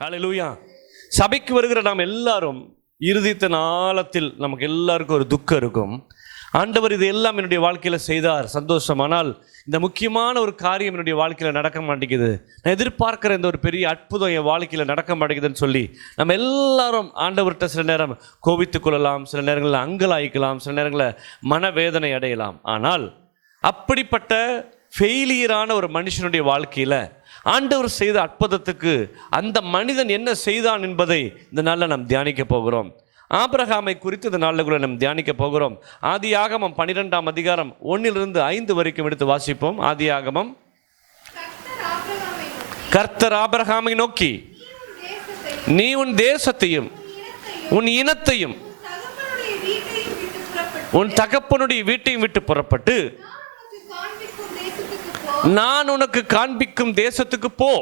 ஹல்லேலூயா. சபைக்கு வருகிற நாம் எல்லாரும் இறுதித்த ஆழத்தில் நமக்கு எல்லாருக்கும் ஒரு துக்கம் இருக்கும். ஆண்டவர் இது எல்லாம் என்னுடைய வாழ்க்கையில் செய்தார், சந்தோஷம். ஆனால் இந்த முக்கியமான ஒரு காரியம் என்னுடைய வாழ்க்கையில் நடக்க மாட்டேங்குது, நான் எதிர்பார்க்குற இந்த ஒரு பெரிய அற்புதம் என் வாழ்க்கையில் நடக்க மாட்டேங்குதுன்னு சொல்லி நம்ம எல்லாரும் ஆண்டவர்கிட்ட சில நேரம் கோபித்து கொள்ளலாம், சில நேரங்களில் அங்கலாய்க்கலாம், சில நேரங்களில் மனவேதனை அடையலாம். ஆனால் அப்படிப்பட்ட ஃபெயிலியரான ஒரு மனுஷனுடைய வாழ்க்கையில் ஆண்டவர் செய்த அற்புதத்துக்கு அந்த மனிதன் என்ன செய்தான் என்பதை இந்த நாளில் நாம் தியானிக்க போகிறோம். ஆபிரகாமை குறித்து இந்த நாளில் கூட நாம் தியானிக்க போகிறோம். ஆதியாகமம் 12ஆம் அதிகாரம் 1-5 வரைக்கும் எடுத்து வாசிப்போம். ஆதியாகமம். கர்த்தர் ஆபிரகாமை நோக்கி, நீ உன் தேசத்தையும் உன் இனத்தையும் உன் தகப்பனுடைய வீட்டையும் விட்டு புறப்பட்டு நான் உனக்கு காண்பிக்கும் தேசத்துக்கு போ.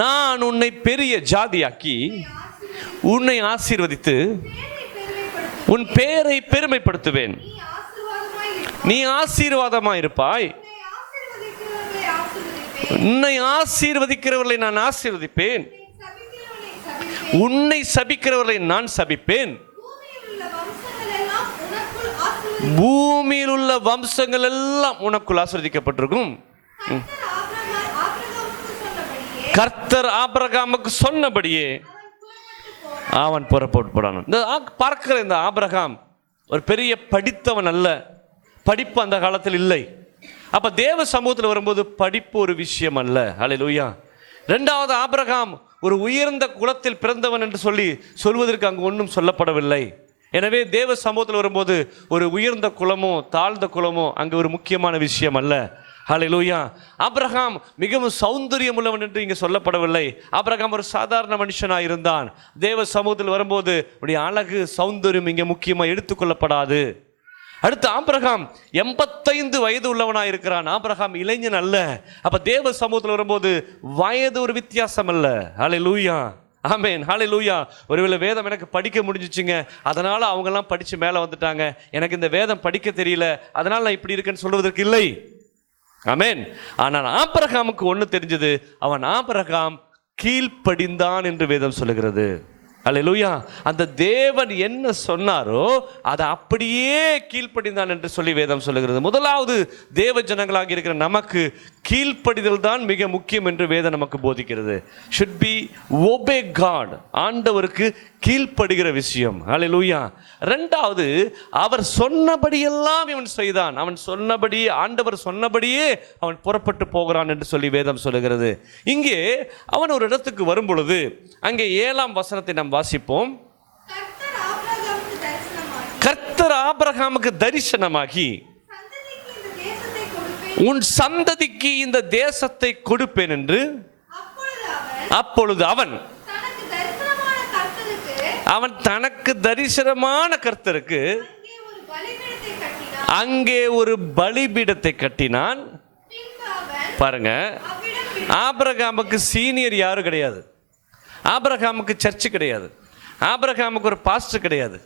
நான் உன்னை பெரிய ஜாதியாக்கி உன்னை ஆசீர்வதித்து உன் பேரை பெருமைப்படுத்துவேன். நீ ஆசீர்வாதமாய் இருப்பாய். உன்னை ஆசீர்வதிக்கிறவர்களை நான் ஆசீர்வதிப்பேன், உன்னை சபிக்கிறவர்களை நான் சபிப்பேன். பூமியில் உள்ள வம்சங்கள் எல்லாம் உனக்குள் ஆசீர்வதிக்கப்பட்டிருக்கும். கர்த்தர் ஆபிரகாமுக்கு சொன்னபடியே அவன் புறப்பட்டு போனான். இந்த பார்க்கிற இந்த ஆபிரகாம் ஒரு பெரிய படித்தவன் அல்ல, படிப்பு அந்த காலத்தில் இல்லை. அப்ப தேவ சமூகத்தில் வரும்போது படிப்பு ஒரு விஷயம் அல்ல. ஹல்லேலூயா. இரண்டாவது, ஆபிரகாம் ஒரு உயர்ந்த குலத்தில் பிறந்தவன் என்று சொல்வதற்கு அங்கு ஒன்றும் சொல்லப்படவில்லை. எனவே தேவ சமூகத்தில் வரும்போது ஒரு உயர்ந்த குலமோ தாழ்ந்த குலமோ அங்கு ஒரு முக்கியமான விஷயம் அல்ல. ஹல்லேலூயா. ஆபிரகாம் மிகவும் சௌந்தரியம் உள்ளவன் என்று இங்கே சொல்லப்படவில்லை. ஆபிரகாம் ஒரு சாதாரண மனுஷனாக இருந்தான். தேவ சமூகத்தில் வரும்போது உடைய அழகு சௌந்தரியம் இங்கே முக்கியமாக எடுத்துக்கொள்ளப்படாது. அடுத்து ஆபிரகாம் 85 வயது உள்ளவனாக இருக்கிறான். ஆபிரகாம் இளைஞன் அல்ல. அப்ப தேவ சமூகத்தில் வரும்போது வயது ஒரு வித்தியாசம் அல்ல. ஹல்லேலூயா. ஆமென். ஹல்லேலூயா. ஒருவேளை வேதம் எனக்கு படிக்க முடிஞ்சிச்சுங்க, அதனால அவங்கெல்லாம் படிச்சு மேலே வந்துட்டாங்க, எனக்கு இந்த வேதம் படிக்க தெரியல அதனால நான் இப்படி இருக்கேன்னு சொல்வதற்கு இல்லை. ஆமென். ஆனால் ஆபிரகாமுக்கு ஒன்று தெரிஞ்சது, அவன் ஆபிரகாம் கீழ்ப்படிந்தான் என்று வேதம் சொல்லுகிறது. ஹல்லேலூயா. அந்த தேவன் என்ன சொன்னாரோ அதை அப்படியே கீழ்ப்படிந்தான் என்று சொல்லி வேதம் சொல்லுகிறது. முதலாவது தேவ ஜனங்களாக இருக்கிற நமக்கு கீழ்ப்படிதல் தான் மிக முக்கியம் என்று வேதம் நமக்கு போதிக்கிறது. should be obey God. ஆண்டவருக்கு கீழ்ப்படுகிற விஷயம். ஹல்லேலூயா. இரண்டாவது, அவர் சொன்னபடியெல்லாம் இவன் செய்தான். அவன் சொன்னபடி, ஆண்டவர் சொன்னபடியே அவன் புறப்பட்டு போகிறான் என்று சொல்லி வேதம் சொல்லுகிறது. இங்கே அவன் ஒரு இடத்துக்கு வரும் பொழுது அங்கே 7ஆம் வசனத்தை நாம் வாசிப்போம். கர்த்தர் ஆபிரகாமுக்கு தரிசனமாகி, உன் சந்ததிக்கு இந்த தேசத்தை கொடுப்பேன் என்று. அப்பொழுது அவன் தனக்கு தரிசனமான கர்த்தருக்கு அங்கே ஒரு பலிபீடத்தை கட்டினான். பாருங்க, ஆபிரகாமுக்கு சீனியர் யாரும் கிடையாது, ஆபிரகாமுக்கு சர்ச்சு கிடையாது, ஆபிரகாமுக்கு ஒரு பாஸ்டர் கிடையாது,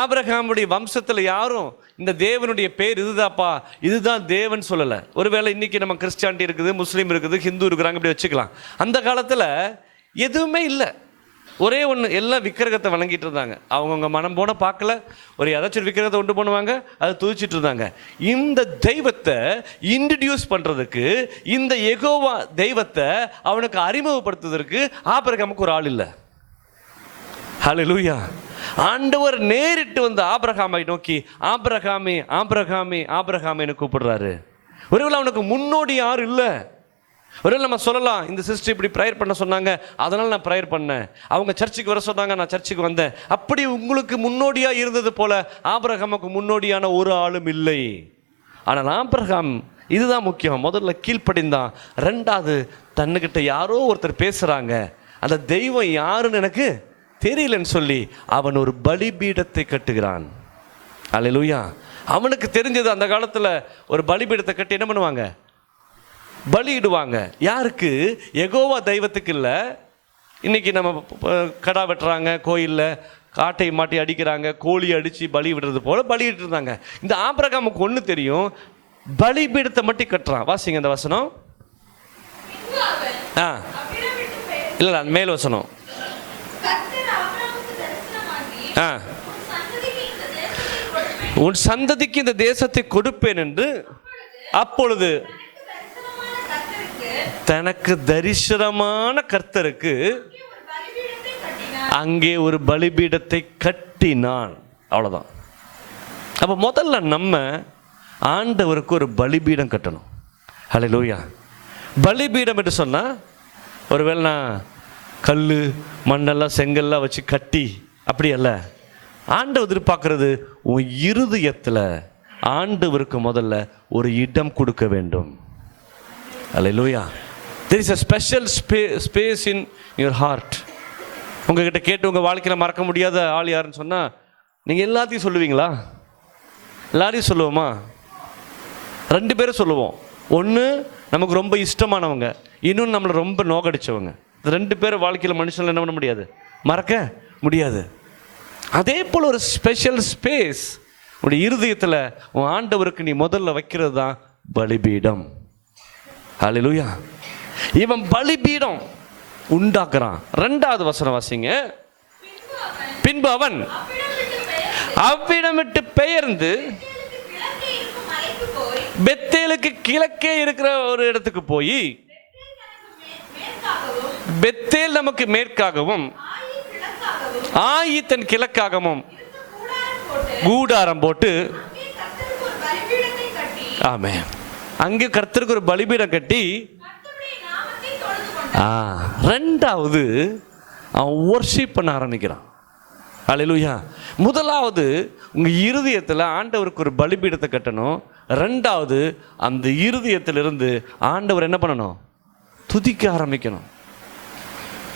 ஆபிரகாமுடைய வம்சத்தில் யாரும் இந்த தேவனுடைய பேர் இதுதான்ப்பா இதுதான் தேவன் சொல்லலை. ஒருவேளை இன்னைக்கு நம்ம கிறிஸ்டியானிட்டி இருக்குது, முஸ்லீம் இருக்குது, ஹிந்து இருக்கிறாங்க, இப்படி வச்சுக்கலாம். அந்த காலத்தில் எதுவுமே இல்லை, ஒரே ஒன்று, எல்லாம் விக்கிரகத்தை வணங்கிட்டு இருந்தாங்க. அவங்கவுங்க மனம் போன பார்க்கல ஒரு ஏதாச்சும் ஒரு விக்கிரகத்தை உண்டு பண்ணுவாங்க, அதை துதிச்சிட்டு இருந்தாங்க. இந்த தெய்வத்தை இன்ட்ரடியூஸ் பண்ணுறதுக்கு, இந்த யெகோவா தெய்வத்தை அவனுக்கு அறிமுகப்படுத்துவதற்கு ஆபிரகாமுக்கு ஒரு ஆள் இல்லை. ஹல்லேலூயா. ஆண்டவர் நேரிட்டு வந்து ஆபிரகாமை நோக்கி ஆபிரகாமே ஆபிரகாமே ஆபிரகாமேன்னு கூப்பிடுறாரு. ஒருவேளை அவனுக்கு முன்னோடி யாரும் இல்லை. ஒருவேளை நம்ம சொல்லலாம், இந்த சிஸ்டர் இப்படி ப்ரேயர் பண்ண சொன்னாங்க அதனால் நான் ப்ரேயர் பண்ணேன், அவங்க சர்ச்சுக்கு வர சொன்னாங்க நான் சர்ச்சுக்கு வந்தேன். அப்படி உங்களுக்கு முன்னோடியாக இருந்தது போல ஆபிரகாமுக்கு முன்னோடியான ஒரு ஆளும் இல்லை. ஆனால் ஆபிரகாம் இதுதான் முக்கியம், முதல்ல கீழ்ப்படிந்தான். ரெண்டாவது, தன்னுக்கிட்ட யாரோ ஒருத்தர் பேசுகிறாங்க, அந்த தெய்வம் யாருன்னு எனக்கு தெரியலன்னு சொல்லி அவன் ஒரு பலிபீடத்தை கட்டுகிறான். ஹல்லேலூயா. அவனுக்கு தெரிஞ்சது, அந்த காலத்தில் ஒரு பலிபீடத்தை கட்டி என்ன பண்ணுவாங்க, பலியிடுவாங்க. யாருக்கு? யெகோவா தெய்வத்துக்கு இல்லை. இன்னைக்கு நம்ம கடா வெட்டுறாங்க கோயிலில், காட்டை மாட்டி அடிக்கிறாங்க, கோழி அடித்து பலி விடுறது போல பலியிட்டு இருந்தாங்க. இந்த ஆபிரகாமுக்கு ஒன்று தெரியும், பலிபீடத்தை மட்டும் கட்டுறான். வாசிங்க அந்த வசனம். இல்லை மேல் வசனம். உன் சந்ததிக்கு இந்த தேசத்தை கொடுப்பேன் என்று அப்பொழுது தனக்கு தரிசனமான கர்த்தருக்கு அங்கே ஒரு பலிபீடத்தை கட்டினான். அவ்வளவுதான். அப்ப முதல்ல நம்ம ஆண்டவருக்கு ஒரு பலிபீடம் கட்டணும். ஹல்லேலூயா. பலிபீடம் என்று சொன்னா ஒருவேளை நான் கல் மண்ணெல்லாம் செங்கல்லாம் வச்சு கட்டி அப்படி அல்ல. ஆண்டவர் எதிர்பார்க்கிறது உன் இருதயத்தில் ஆண்டவருக்கு முதல்ல ஒரு இடம் கொடுக்க வேண்டும். ஹல்லேலூயா. there is a special space in your heart. உங்ககிட்ட கேட்டு உங்கள் வாழ்க்கையில் மறக்க முடியாத ஆள் யாருன்னு சொன்னால் நீங்கள் எல்லாத்தையும் சொல்லுவீங்களா? எல்லாரையும் சொல்லுவோமா? 2 பேரும் சொல்லுவோம். ஒன்று நமக்கு ரொம்ப இஷ்டமானவங்க, இன்னொன்று நம்மளை ரொம்ப நோக்கடிச்சவங்க. 2 பேர் வாழ்க்கையில் மனுஷனில் என்ன பண்ண முடியாது, மறக்க முடியாது. அதே போல் ஒரு ஸ்பெஷல் ஸ்பேஸ் உடைய இருதயத்தில் உன் ஆண்டவருக்கு நீ முதல்ல வைக்கிறது தான் பலிபீடம். ஹல்லேலூயா. இவன் பலிபீடம் உண்டாக்குறான். 2வது வசனம் வாசிங்க. பின்பு அவன் அவ்விடம் விட்டு பெயர்ந்து பெத்தேலுக்கு கிழக்கே இருக்கிற ஒரு இடத்துக்கு போய், பெத்தேல் நமக்கு மேற்காகவும் ஆயி தன் கிழக்காகவும் கூடாரம் போட்டு, ஆமென், அங்கே கர்த்தருக்கு ஒரு பலிபீடம் கட்டி, 2வது அவன் வொர்ஷிப் பண்ண ஆரம்பிக்கிறான். ஹல்லேலூயா. முதலாவது உங்க இருதயத்தில் ஆண்டவருக்கு ஒரு பலிபீடத்தை கட்டணும். 2வது அந்த இருதயத்திலிருந்து ஆண்டவர் என்ன பண்ணணும், துதிக்க ஆரம்பிக்கணும்.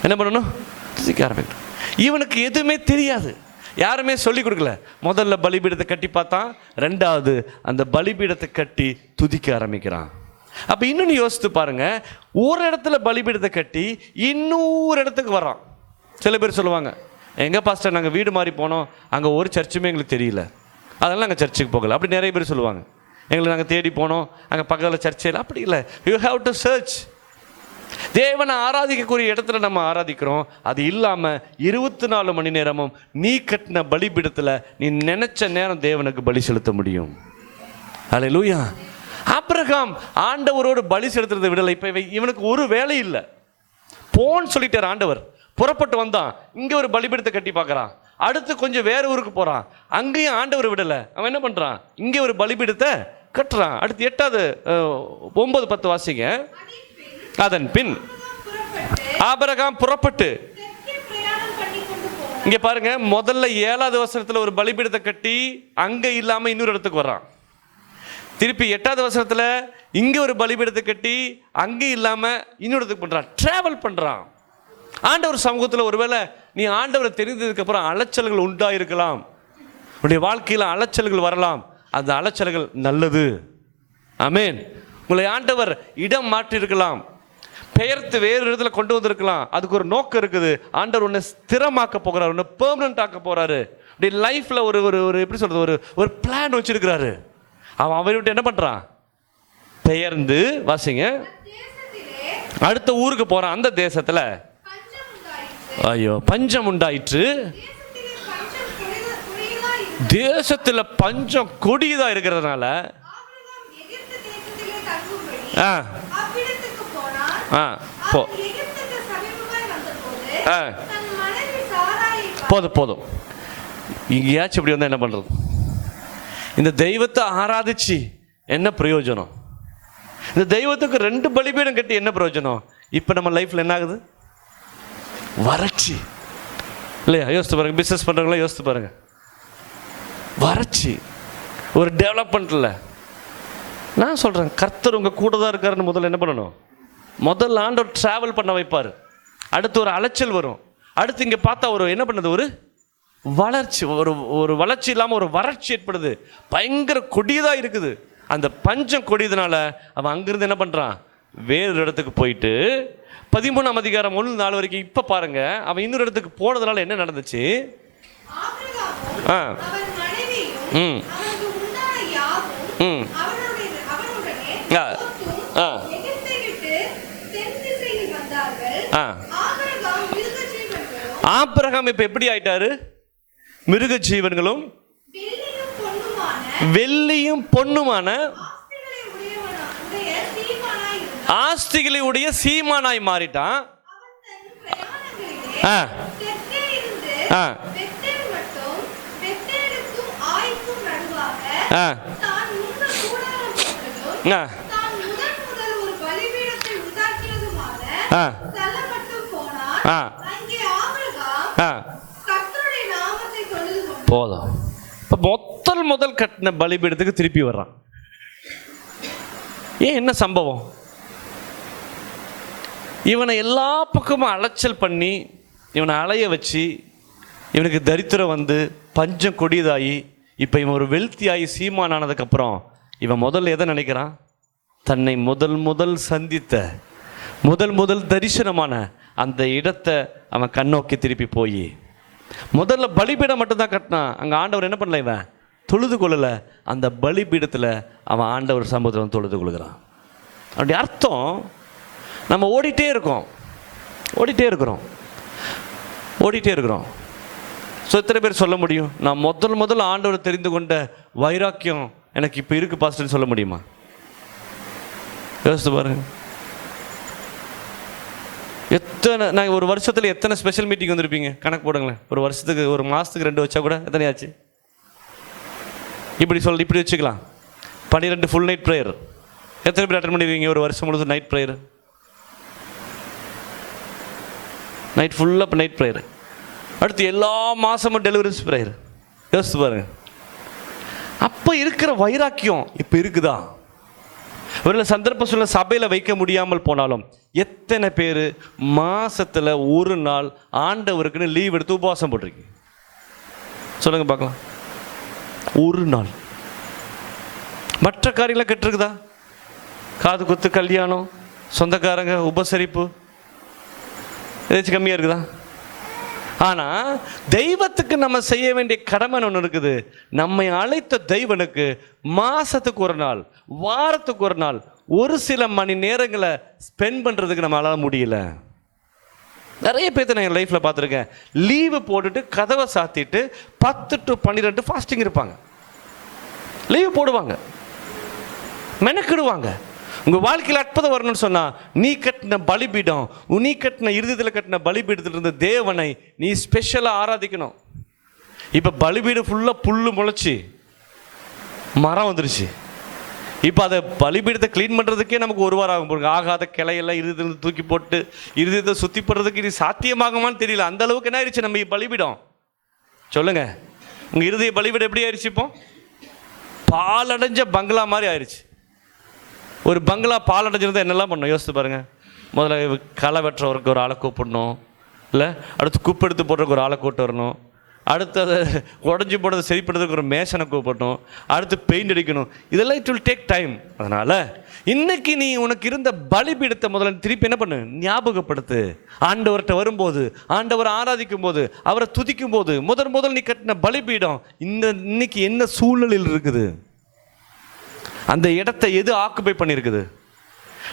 என்ன பண்ணணும், துதிக்க ஆரம்பிக்கணும். இவனுக்கு எதுவுமே தெரியாது, யாருமே சொல்லிக் கொடுக்கல. முதல்ல பலிபீடத்தை கட்டி பார்த்தான், 2வது அந்த பலிபீடத்தை கட்டி துதிக்க ஆரம்பிக்கிறான். அப்ப இன்னொன்னு யோசித்து பாருங்க, ஒரு இடத்துல பலிபீடத்தை கட்டி இன்னொரு இடத்துக்கு வர்றான். சில பேர் சொல்லுவாங்க, எங்க பாஸ்டர் நாங்கள் வீடு மாறி போனோம், அங்கே ஒரு சர்ச்சுமே எங்களுக்கு தெரியல, அதெல்லாம் நாங்கள் சர்ச்சுக்கு போகல. அப்படி நிறைய பேர் சொல்லுவாங்க. எங்களை நாங்கள் தேடி போனோம், அங்கே பக்கத்தில் சர்ச்சே இல்லை. அப்படி இல்லை. You have to church. தேவனை ஆராதிக்கக்கூடிய இடத்துல நம்ம ஆராதிக்கிறோம். அது இல்லாமல் 24 மணி நேரமும் நீ கட்டின பலிபீடத்தில் நீ நினைச்ச நேரம் தேவனுக்கு பலி செலுத்த முடியும். ஹல்லேலூயா. ஆபிரகாம் ஆண்டவரோடு பலி செலுத்துறதை விடலை. இப்போ இவனுக்கு ஒரு வேலை இல்லை, போன்னு சொல்லிட்டார் ஆண்டவர். புறப்பட்டு வந்தான், இங்கே ஒரு பலிபீடத்தை கட்டி பார்க்குறான். அடுத்து கொஞ்சம் வேற ஊருக்கு போகிறான், அங்கேயும் ஆண்டவர் விடலை. அவன் என்ன பண்ணுறான், இங்கே ஒரு பலிபீடத்தை கட்டுறான். அடுத்து 8வது 9, 10 வாசிங்க. அதன் பின் ஆபிரகாம் புறப்பட்டு, இங்க பாருங்க, முதல்ல 7வது வசனத்துல ஒரு பலிபீடத்தை கட்டி அங்க இல்லாம இன்னொரு இடத்துக்கு வர்றான். திருப்பி 8வது வசனத்துல இங்க ஒரு பலிபீடத்தை கட்டி அங்க இல்லாம இன்னொரு இடத்துக்கு பண்றான். டிராவல் பண்றான். ஆண்டவர் சமூகத்தில் ஒருவேளை நீ ஆண்டவரை தெரிந்ததுக்கு அப்புறம் அலைச்சல்கள் உண்டாயிருக்கலாம், உன்னுடைய வாழ்க்கையில அலைச்சல்கள் வரலாம். அந்த அலைச்சல்கள் நல்லது. ஆமென். உங்களை ஆண்டவர் இடம் மாற்றி இருக்கலாம், பெயர்த்து வேறு இடத்துல கொண்டு வந்திருக்கலாம். அதுக்கு ஒரு நோக்கம் இருக்குது. ஆண்டவர் உன்னை ஸ்திரமாக்க போகிறார், உன்னை பெர்மனன்ட் ஆக்க போறாரு. அப்படி லைஃப்ல ஒரு ஒரு எப்படி சொல்றது, ஒரு பிளான் வச்சிருக்கிறாரு. அவன் அவரை விட்டு என்ன பண்றான், பெயர்ந்து வாசிங்க, அடுத்த ஊருக்கு போறான். அந்த தேசத்துல ஐயோ பஞ்சம் உண்டாயிற்று. தேசத்துல பஞ்சம் கொடியதா இருக்கிறதுனால போதும் போதும், இங்கேயாச்சும் இப்படி வந்தா என்ன பண்றது? இந்த தெய்வத்தை ஆராதிச்சு என்ன பிரயோஜனம்? இந்த தெய்வத்துக்கு 2 பலிபீடம் கட்டி என்ன பிரயோஜனம்? இப்ப நம்ம லைஃப்ல என்ன ஆகுது, வறட்சி இல்லையா? யோசித்து பாருங்க, பிசினஸ் பண்றவங்களா யோசித்து பாருங்க. வறட்சி, ஒரு டெவலப்மெண்ட் இல்லை. நான் சொல்றேன், கர்த்தர் உங்க கூட தான் இருக்காருன்னு முதல்ல என்ன பண்ணணும், முதல்ல ஆண்டவர் டிராவல் பண்ண வைப்பார். அடுத்து ஒரு அலைச்சல் வரும். அடுத்து இங்கே பார்த்தா ஒரு என்ன பண்ணுது, ஒரு வளர்ச்சி, ஒரு வளர்ச்சி இல்லாமல் ஒரு வறட்சி ஏற்படுது. பயங்கர கொடியதாக இருக்குது. அந்த பஞ்சம் கொடியதுனால அவன் அங்கிருந்து என்ன பண்ணுறான், வேறு இடத்துக்கு போயிட்டு 13ஆம் அதிகாரம் 1-4 வரைக்கும். இப்போ பாருங்க, அவன் இன்னொரு இடத்துக்கு போனதுனால என்ன நடந்துச்சு? ஆபிரகாம் இப்ப எப்படி ஆயிட்டாரு? மிருக ஜீவன்களும் வெள்ளியும் பொன்னுமான ஆஸ்திகளை உடைய சீமானாய் மாறிட்டான். போதும். முதல் கட்டின பலிபீடத்துக்கு திருப்பி வர்றான். ஏன், என்ன சம்பவம்? இவனை எல்லா பக்கமும் அலைச்சல் பண்ணி இவனை அலைய வச்சு இவனுக்கு தரித்திரம் வந்து பஞ்சம் கொடியதாகி இப்போ இவன் ஒரு வெல்த்தியாகி சீமான் ஆனதுக்கப்புறம் இவன் முதல்ல எதை நினைக்கிறான்? தன்னை முதல் சந்தித்த முதல் தரிசனமான அந்த இடத்தை அவன் கண்ணோக்கி திருப்பி போய் முதல்ல பலிபீடம் மட்டும்தான் கட்டினான். அங்கே ஆண்டவர் என்ன பண்ணல, இவன் தொழுது கொள்ளலை. அந்த பலிபீடத்தில் அவன் ஆண்டவர் சம்பவத்தில் தொழுது கொள்கிறான். அப்படி அர்த்தம், நம்ம ஓடிட்டே இருக்கிறோம். ஸோ எத்தனை பேர் சொல்ல முடியும், நான் முதல் ஆண்டவர் தெரிந்து கொண்ட வைராக்கியம் எனக்கு இப்போ இருக்கு பாஸ்டர்னு சொல்ல முடியுமா? யோசித்து பாருங்க. நான் ஒரு வருஷத்தில் எத்தனை ஸ்பெஷல் மீட்டிங் வந்திருப்பீங்க? கணக்கு போடுங்களேன். ஒரு வருஷத்துக்கு, ஒரு மாதத்துக்கு 2 வச்சா கூட எத்தனை ஆச்சு? இப்படி வச்சுக்கலாம். 12 ஃபுல் நைட் ப்ரேயர். எத்தனை பேர் அட்டன் பண்ணிடுவீங்க ஒரு வருஷம் முழுவதும் நைட் ப்ரேயர்? நைட் ஃபுல்லாக நைட் ப்ரேயர். அடுத்து எல்லா மாதமும் டெலிவரிஸ் ப்ரேயர். யோசித்து பாருங்க. அப்போ இருக்கிற வைராக்கியம் இப்போ இருக்குதா? ஒரு சந்தர்ப்ப சூழ்நிலை சபையில் வைக்க முடியாமல் போனாலும் எத்தனை பேர் மாசத்துல ஒரு நாள் ஆண்டவருக்குன்னு லீவ் எடுத்து உபவாசம் போட்டிருக்கீங்க? சொல்லுங்க பார்க்கலாம். ஒரு நாள். மற்ற காரியங்களை கெட்டிருக்குதா? காது குத்து, கல்யாணம், சொந்தக்காரங்க, உபசரிப்பு ஏதாச்சும் கம்மியாக இருக்குதா? ஆனால் தெய்வத்துக்கு நம்ம செய்ய வேண்டிய கடமை ஒன்று இருக்குது. நம்மை அழைத்த தெய்வனுக்கு மாசத்துக்கு ஒரு நாள், வாரத்துக்கு ஒரு நாள், ஒரு சில மணி நேரங்களை ஸ்பெண்ட் பண்ணுறதுக்கு நம்மளால முடியல. நிறைய பேர்த்த நான் என் லைஃப்பில் பார்த்துருக்கேன். லீவு போட்டுட்டு கதவை சாத்திட்டு 10 to 12 ஃபாஸ்டிங் இருப்பாங்க. லீவு போடுவாங்க, மெனக்கிடுவாங்க. உங்கள் வாழ்க்கையில் அற்புதம் வரணும்னு சொன்னால் நீ கட்டின பலிபீடம், நீ கட்டின இருதயத்தில் கட்டின பலிபீடத்தில் இருந்த தேவனை நீ ஸ்பெஷலாக ஆராதிக்கணும். இப்போ பலிபீடம் ஃபுல்லாக புல்லு முளைச்சி மரம் வந்துருச்சு. இப்போ அதை பலிபீடத்தை க்ளீன் பண்ணுறதுக்கே நமக்கு 1 வாரம் ஆகும். போடுங்க, ஆகாத கிளையெல்லாம் இருதயத்தில் தூக்கி போட்டு இருதயத்தை சுற்றி போடுறதுக்கு இது சாத்தியமாகுமான்னு தெரியல. அந்த அளவுக்கு என்ன ஆயிடுச்சு நம்ம பலிபீடம்? சொல்லுங்க, உங்கள் இருதய பலிபீடம் எப்படி ஆயிடுச்சு? இப்போ பாலடைஞ்ச பங்களா மாதிரி ஆயிடுச்சு. ஒரு பங்களா பால் அடைஞ்சிருந்தால் என்னெல்லாம் பண்ணணும் யோசித்து பாருங்கள். முதல்ல களை வெட்டுறவருக்கு ஒரு ஆளை கூப்பிடணும், இல்லை அடுத்து குப்பை எடுத்து போடுறதுக்கு ஒரு ஆளை கூப்பிட்டு வரணும், அடுத்து அதை உடஞ்சி போடுறதை சரிப்படுறதுக்கு ஒரு மேசனை கூப்பிடணும், அடுத்து பெயிண்ட் அடிக்கணும். இதெல்லாம் இட் வில் டேக் டைம். அதனால் இன்னைக்கு நீ உனக்கு இருந்த பலிபீடத்தை முதல்ல திருப்பி என்ன பண்ணு, ஞாபகப்படுத்து. ஆண்டவர்கிட்ட வரும்போது, ஆண்டவரை ஆராதிக்கும் போது, அவரை துதிக்கும் போது முதல் நீ கட்டின பலிபீடம் இன்னைக்கு என்ன சூழ்நிலையில் இருக்குது, அந்த இடத்தை எது ஆக்குபை பண்ணியிருக்குது.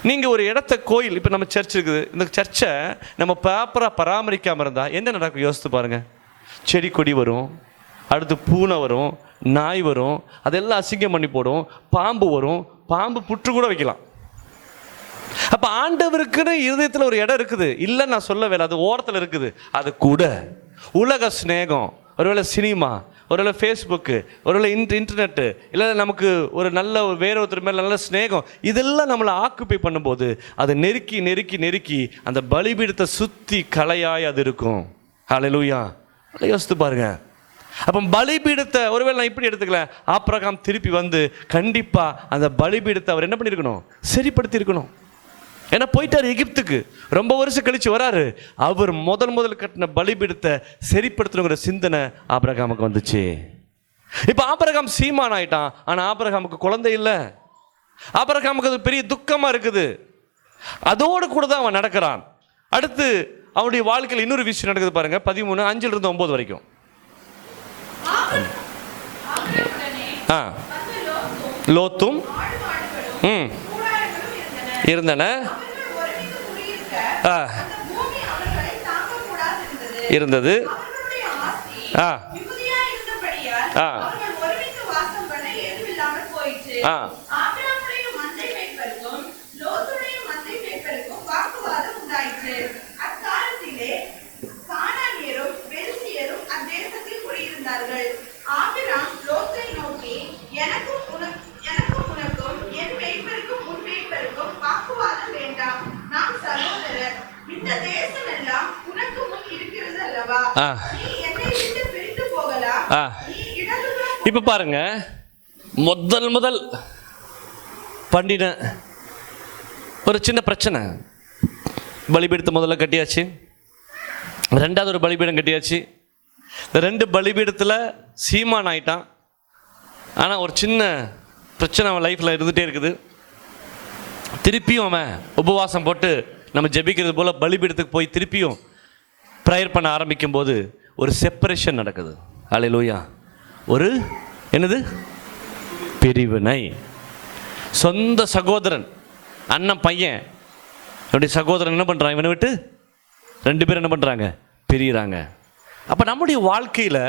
நீங்கள் ஒரு இடத்த, கோயில், இப்போ நம்ம சர்ச் இருக்குது, இந்த சர்ச்சை நம்ம ப்ராப்பராக பராமரிக்காமல் இருந்தால் என்ன நடக்கும் யோசித்து பாருங்கள். செடி கொடி வரும், அடுத்து பூனை வரும், நாய் வரும், அதெல்லாம் அசிங்கம் பண்ணி போடும், பாம்பு வரும், பாம்பு புற்று கூட வைக்கலாம். அப்போ ஆண்டவருக்குன்னு இருதயத்தில் ஒரு இடம் இருக்குது, இல்லைன்னு நான் சொல்ல வேலை, அது ஓரத்தில் இருக்குது. அது கூட உலக ஸ்நேகம், ஒருவேளை சினிமா, ஒருவேளை ஃபேஸ்புக்கு, ஒருவேளை இன்டர்நெட்டு, இல்லை நமக்கு ஒரு நல்ல வேற ஒருத்தர் மேலே நல்ல ஸ்நேகம், இதெல்லாம் நம்மளை ஆக்குப்பை பண்ணும்போது அதை நெருக்கி அந்த பலிபீடத்தை சுற்றி கலையாய் அது இருக்கும். ஹல்லேலூயா. யோசித்து பாருங்க. அப்போ பலிபீடத்தை ஒருவேளை நான் இப்படி எடுத்துக்கல, ஆபிரகாம் திருப்பி வந்து கண்டிப்பாக அந்த பலிபீடத்தை அவர் என்ன பண்ணியிருக்கணும், சரிப்படுத்தி இருக்கணும். ஏன்னா போயிட்டார் எகிப்துக்கு, ரொம்ப வருஷம் கழிச்சு வராரு. அவர் முதல் கட்டின பலிபீடத்தை சரிப்படுத்தணுங்கிற சிந்தனை ஆபிரகாமுக்கு வந்துச்சு. இப்போ ஆபிரகாம் சீமான் ஆயிட்டான், ஆனால் ஆபிரகாமுக்கு குழந்தை இல்லை. ஆபிரகாமுக்கு அது பெரிய துக்கமாக இருக்குது. அதோடு கூட தான் அவன் நடக்கிறான். அடுத்து அவனுடைய வாழ்க்கையில் இன்னொரு விஷயம் நடக்குது பாருங்க. 13:5-9 வரைக்கும். லோத்தும் இருந்தன. இருந்தது. ஆ ஆ ஆ இப்ப பாருங்க, முதல் பண்ணின ஒரு சின்ன பிரச்சனை. பலிபீடத்தை முதல்ல கட்டியாச்சு, ரெண்டாவது ஒரு பலிபீடம் கட்டியாச்சு. இந்த 2 பலிபீடத்தில் சீமான் ஆயிட்டான். ஆனால் ஒரு சின்ன பிரச்சனை அவன் லைஃப்பில் இருந்துகிட்டே இருக்குது. திருப்பியும் அவன் உபவாசம் போட்டு நம்ம ஜெபிக்கிறது போல் பலிபீடத்துக்கு போய் திருப்பியும் ப்ரேயர் பண்ண ஆரம்பிக்கும் போது ஒரு செப்பரேஷன் நடக்குது. அல்லேலூயா. ஒரு என்னது பிரிவினை. சொந்த சகோதரன், அண்ணன் பையன், என்னுடைய சகோதரன் என்ன பண்ணுறான், இவனை விட்டு 2 பேரும் என்ன பண்ணுறாங்க, பிரிகிறாங்க. அப்போ நம்முடைய வாழ்க்கையில்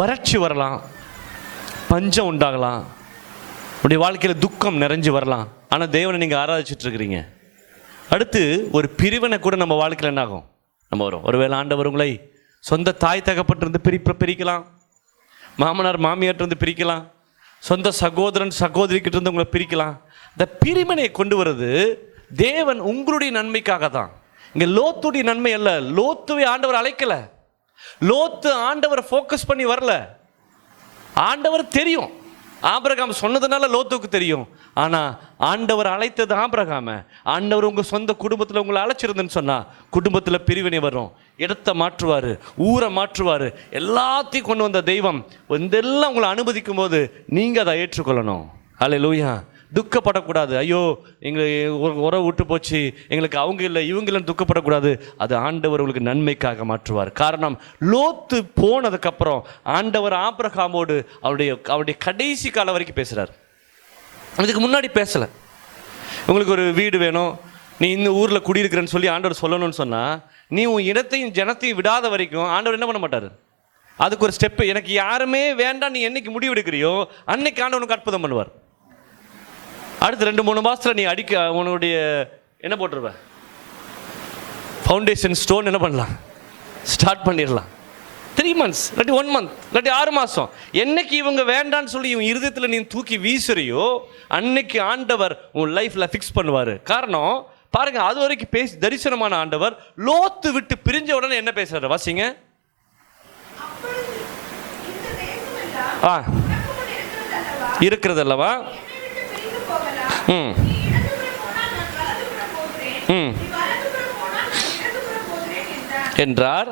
வறட்சி வரலாம், பஞ்சம் உண்டாகலாம், நம்முடைய வாழ்க்கையில் துக்கம் நிறைஞ்சு வரலாம். ஆனால் தேவனை நீங்கள் ஆராதிச்சுட்டு இருக்கிறீங்க. அடுத்து ஒரு பிரிவினை கூட நம்ம வாழ்க்கையில் என்ன ஆகும், நம்ம வரும். ஒருவேளை ஆண்டவர் உங்களை சொந்த தாய் தகப்பட்டிருந்து பிரிக்கலாம், மாமனார் மாமியார்ட்டிருந்து பிரிக்கலாம், சொந்த சகோதரன் சகோதரிக்கிட்ட இருந்து உங்களை பிரிக்கலாம். இந்த பிரிவினை கொண்டு வர்றது தேவன் உங்களுடைய நன்மைக்காக தான். இங்கே லோத்துடைய நன்மை அல்ல. லோத்துவை ஆண்டவர் அழைக்கல. லோத்து ஆண்டவரை ஃபோக்கஸ் பண்ணி வரல. ஆண்டவர் தெரியும், ஆபிரகாம் சொன்னதுனால லோத்துக்கு தெரியும். ஆனால் ஆண்டவர் அழைத்தது ஆபிரகாம. ஆண்டவர் உங்கள் சொந்த குடும்பத்தில் உங்களை அழைச்சிருந்துன்னு சொன்னால் குடும்பத்தில் பிரிவினை வரும், இடத்தை மாற்றுவார், ஊரை மாற்றுவார், எல்லாத்தையும் கொண்டு வந்த தெய்வம் இதெல்லாம் உங்களை அனுமதிக்கும் போது நீங்கள் அதை ஏற்றுக்கொள்ளணும். அல்லேலூயா. துக்கப்படக்கூடாது. ஐயோ எங்களுக்கு உறவு விட்டு போச்சு, எங்களுக்கு அவங்க இல்லை இவங்க இல்லைன்னு துக்கப்படக்கூடாது. அது ஆண்டவர் உங்களுக்கு நன்மைக்காக மாற்றுவார். காரணம், லோத்து போனதுக்கப்புறம் ஆண்டவர் ஆபிரகாமோடு அவருடைய கடைசி காலம் வரைக்கும் பேசுகிறார். இதுக்கு முன்னாடி பேசலை. உங்களுக்கு ஒரு வீடு வேணும், நீ இந்த ஊரில் குடியிருக்கிறேன்னு சொல்லி ஆண்டவர் சொல்லணும்னு சொன்னால் நீ உன் இடத்தையும் ஜனத்தையும் விடாத வரைக்கும் ஆண்டவர் என்ன பண்ண மாட்டார். அதுக்கு ஒரு ஸ்டெப்பு. எனக்கு யாருமே வேண்டாம் நீ என்னைக்கு முடிவு எடுக்கிறியோ அன்னைக்கு ஆண்டவனுக்கு அற்புதம் பண்ணுவார். அடுத்து 2-3 மாதத்தில் நீ உன்னுடைய என்ன போட்டுருவ, ஃபவுண்டேஷன் ஸ்டோன் என்ன பண்ணலாம், ஸ்டார்ட் பண்ணிடலாம். 3 months இல்லாட்டி 1 month இல்லாட்டி 6 மாதம். என்னைக்கு இவங்க வேண்டான்னு சொல்லி இவன் இருதயத்தில் நீ தூக்கி வீசுறியோ அன்னைக்கு ஆண்டவர் உன் லைஃப்பில் ஃபிக்ஸ் பண்ணுவார். காரணம் பாருங்க, அது வரைக்கும் பேசி தரிசனமான ஆண்டவர் லோத்து விட்டு பிரிஞ்ச உடனே என்ன பேசுறாரு வாசிங்க. இருக்கிறது அல்லவா என்றார்.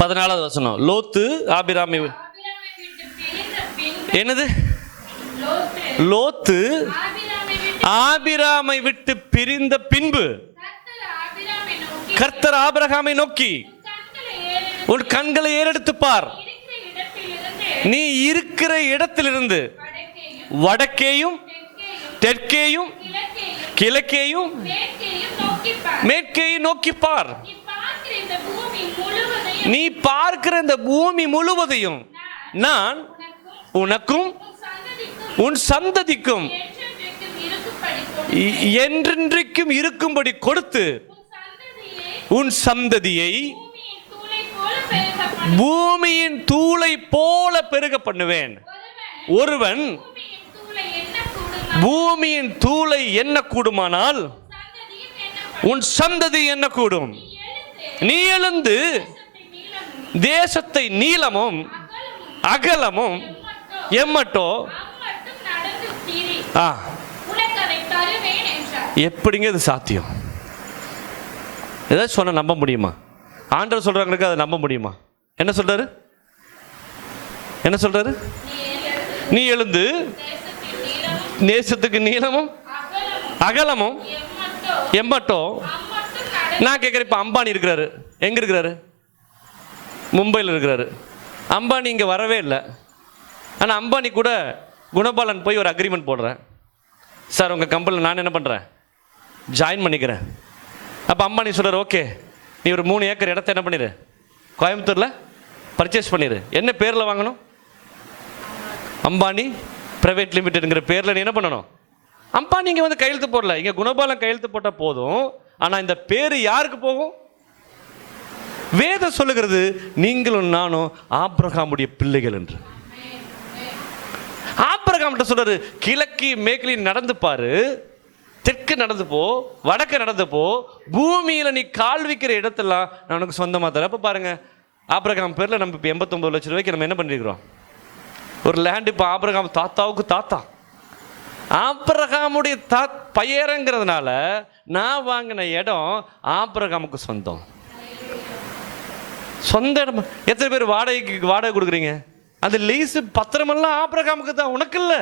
பதினாலாவது வசனம். லோத்து ஆபிராமை என்னது, லோத்து ஆபிராமை விட்டு பிரிந்த பின்பு கர்த்தர் ஆபிரகாமை நோக்கி உன் கண்களை ஏறெடுத்து பார், நீ இருக்கிற இடத்திலிருந்து வடக்கேயும் தெற்கேயும் கிழக்கேயும் மேற்கேயும் நோக்கி பார். நீ பார்க்கிற இந்த பூமி முழுவதையும் நான் உனக்கும் உன் சந்ததிக்கும் என்றென்றைக்கும் இருக்கும்படி கொடுத்து உன் சந்ததியை பூமியின் தூளை போல பெருக பண்ணுவேன். ஒருவன் பூமியின் தூளை என்ன கூடுமானால் உன் சந்ததி என்ன கூடும். நீ எழுந்து தேசத்தை நீளமும் அகலமும் எம்மட்டோ எப்படிங்க இது சாத்தியம்? ஏதாவது சொன்ன நம்ப முடியுமா? ஆண்டவர் சொல்றாங்களுக்கு அதை நம்ப முடியுமா? என்ன சொல்றாரு, என்ன சொல்றாரு? நீ எழுந்து தேசத்துக்கு நீளமும் அகலமும் எம்மட்டோ. நான் கேட்குறேன், இப்போ அம்பானி இருக்கிறாரு, எங்கே இருக்கிறாரு? மும்பையில் இருக்கிறாரு. அம்பானி இங்கே வரவே இல்லை. ஆனால் அம்பானி கூட குணபாலன் போய் ஒரு அக்ரிமெண்ட் போடுறேன், சார் உங்கள் கம்பெனியில் நான் என்ன பண்ணுறேன், ஜாயின் பண்ணிக்கிறேன். அப்போ அம்பானி சொல்கிறார், ஓகே நீ ஒரு 3 ஏக்கர் இடத்த என்ன பண்ணிடு, கோயம்புத்தூரில் பர்ச்சேஸ் பண்ணிடு. என்ன பேரில் வாங்கணும்? அம்பானி பிரைவேட் லிமிடெட்ங்கிற பேரில் நீ என்ன பண்ணணும்? அம்பானி இங்கே வந்து கையெழுத்து போடல, இங்கே குணபாலன் கையெழுத்து போட்டால் போதும். ஆனால் இந்த பேர் யாருக்கு போகும்? வேதம் சொல்லுகிறது, நீங்களும் நானும் ஆபிரகாமுடைய பிள்ளைகள் என்று. ஆபிரகாம் சொல்றாரு, கிழக்கு மேற்கில் நடந்து பாரு, தெற்கு நடந்து போ, வடக்கு நடந்து போ, பூமியில நீ கால் வைக்கிற இடத்தெல்லாம் நான் உனக்கு சொந்தமா தரேன். அப்ப பாருங்க, ஆபிரகாம் பேர்ல நம்ம இப்போ 89 லட்சம் ரூபாய்க்கு நம்ம என்ன பண்ணிருக்கிறோம்? ஒரு லேண்ட். இப்போ ஆபிரகாம் தாத்தாவுக்கு தாத்தா, ஆபிரகாமுடைய பையறங்கிறதுனால நான் வாங்கின இடம் ஆபிரகாமுக்கு சொந்தம். சொந்த இடம். எத்தனை பேர் வாடகை கொடுக்குறீங்க? அந்த லீஸ் பத்திரமெல்லாம் ஆபிரகாமுக்கு தான், உனக்கு இல்லை.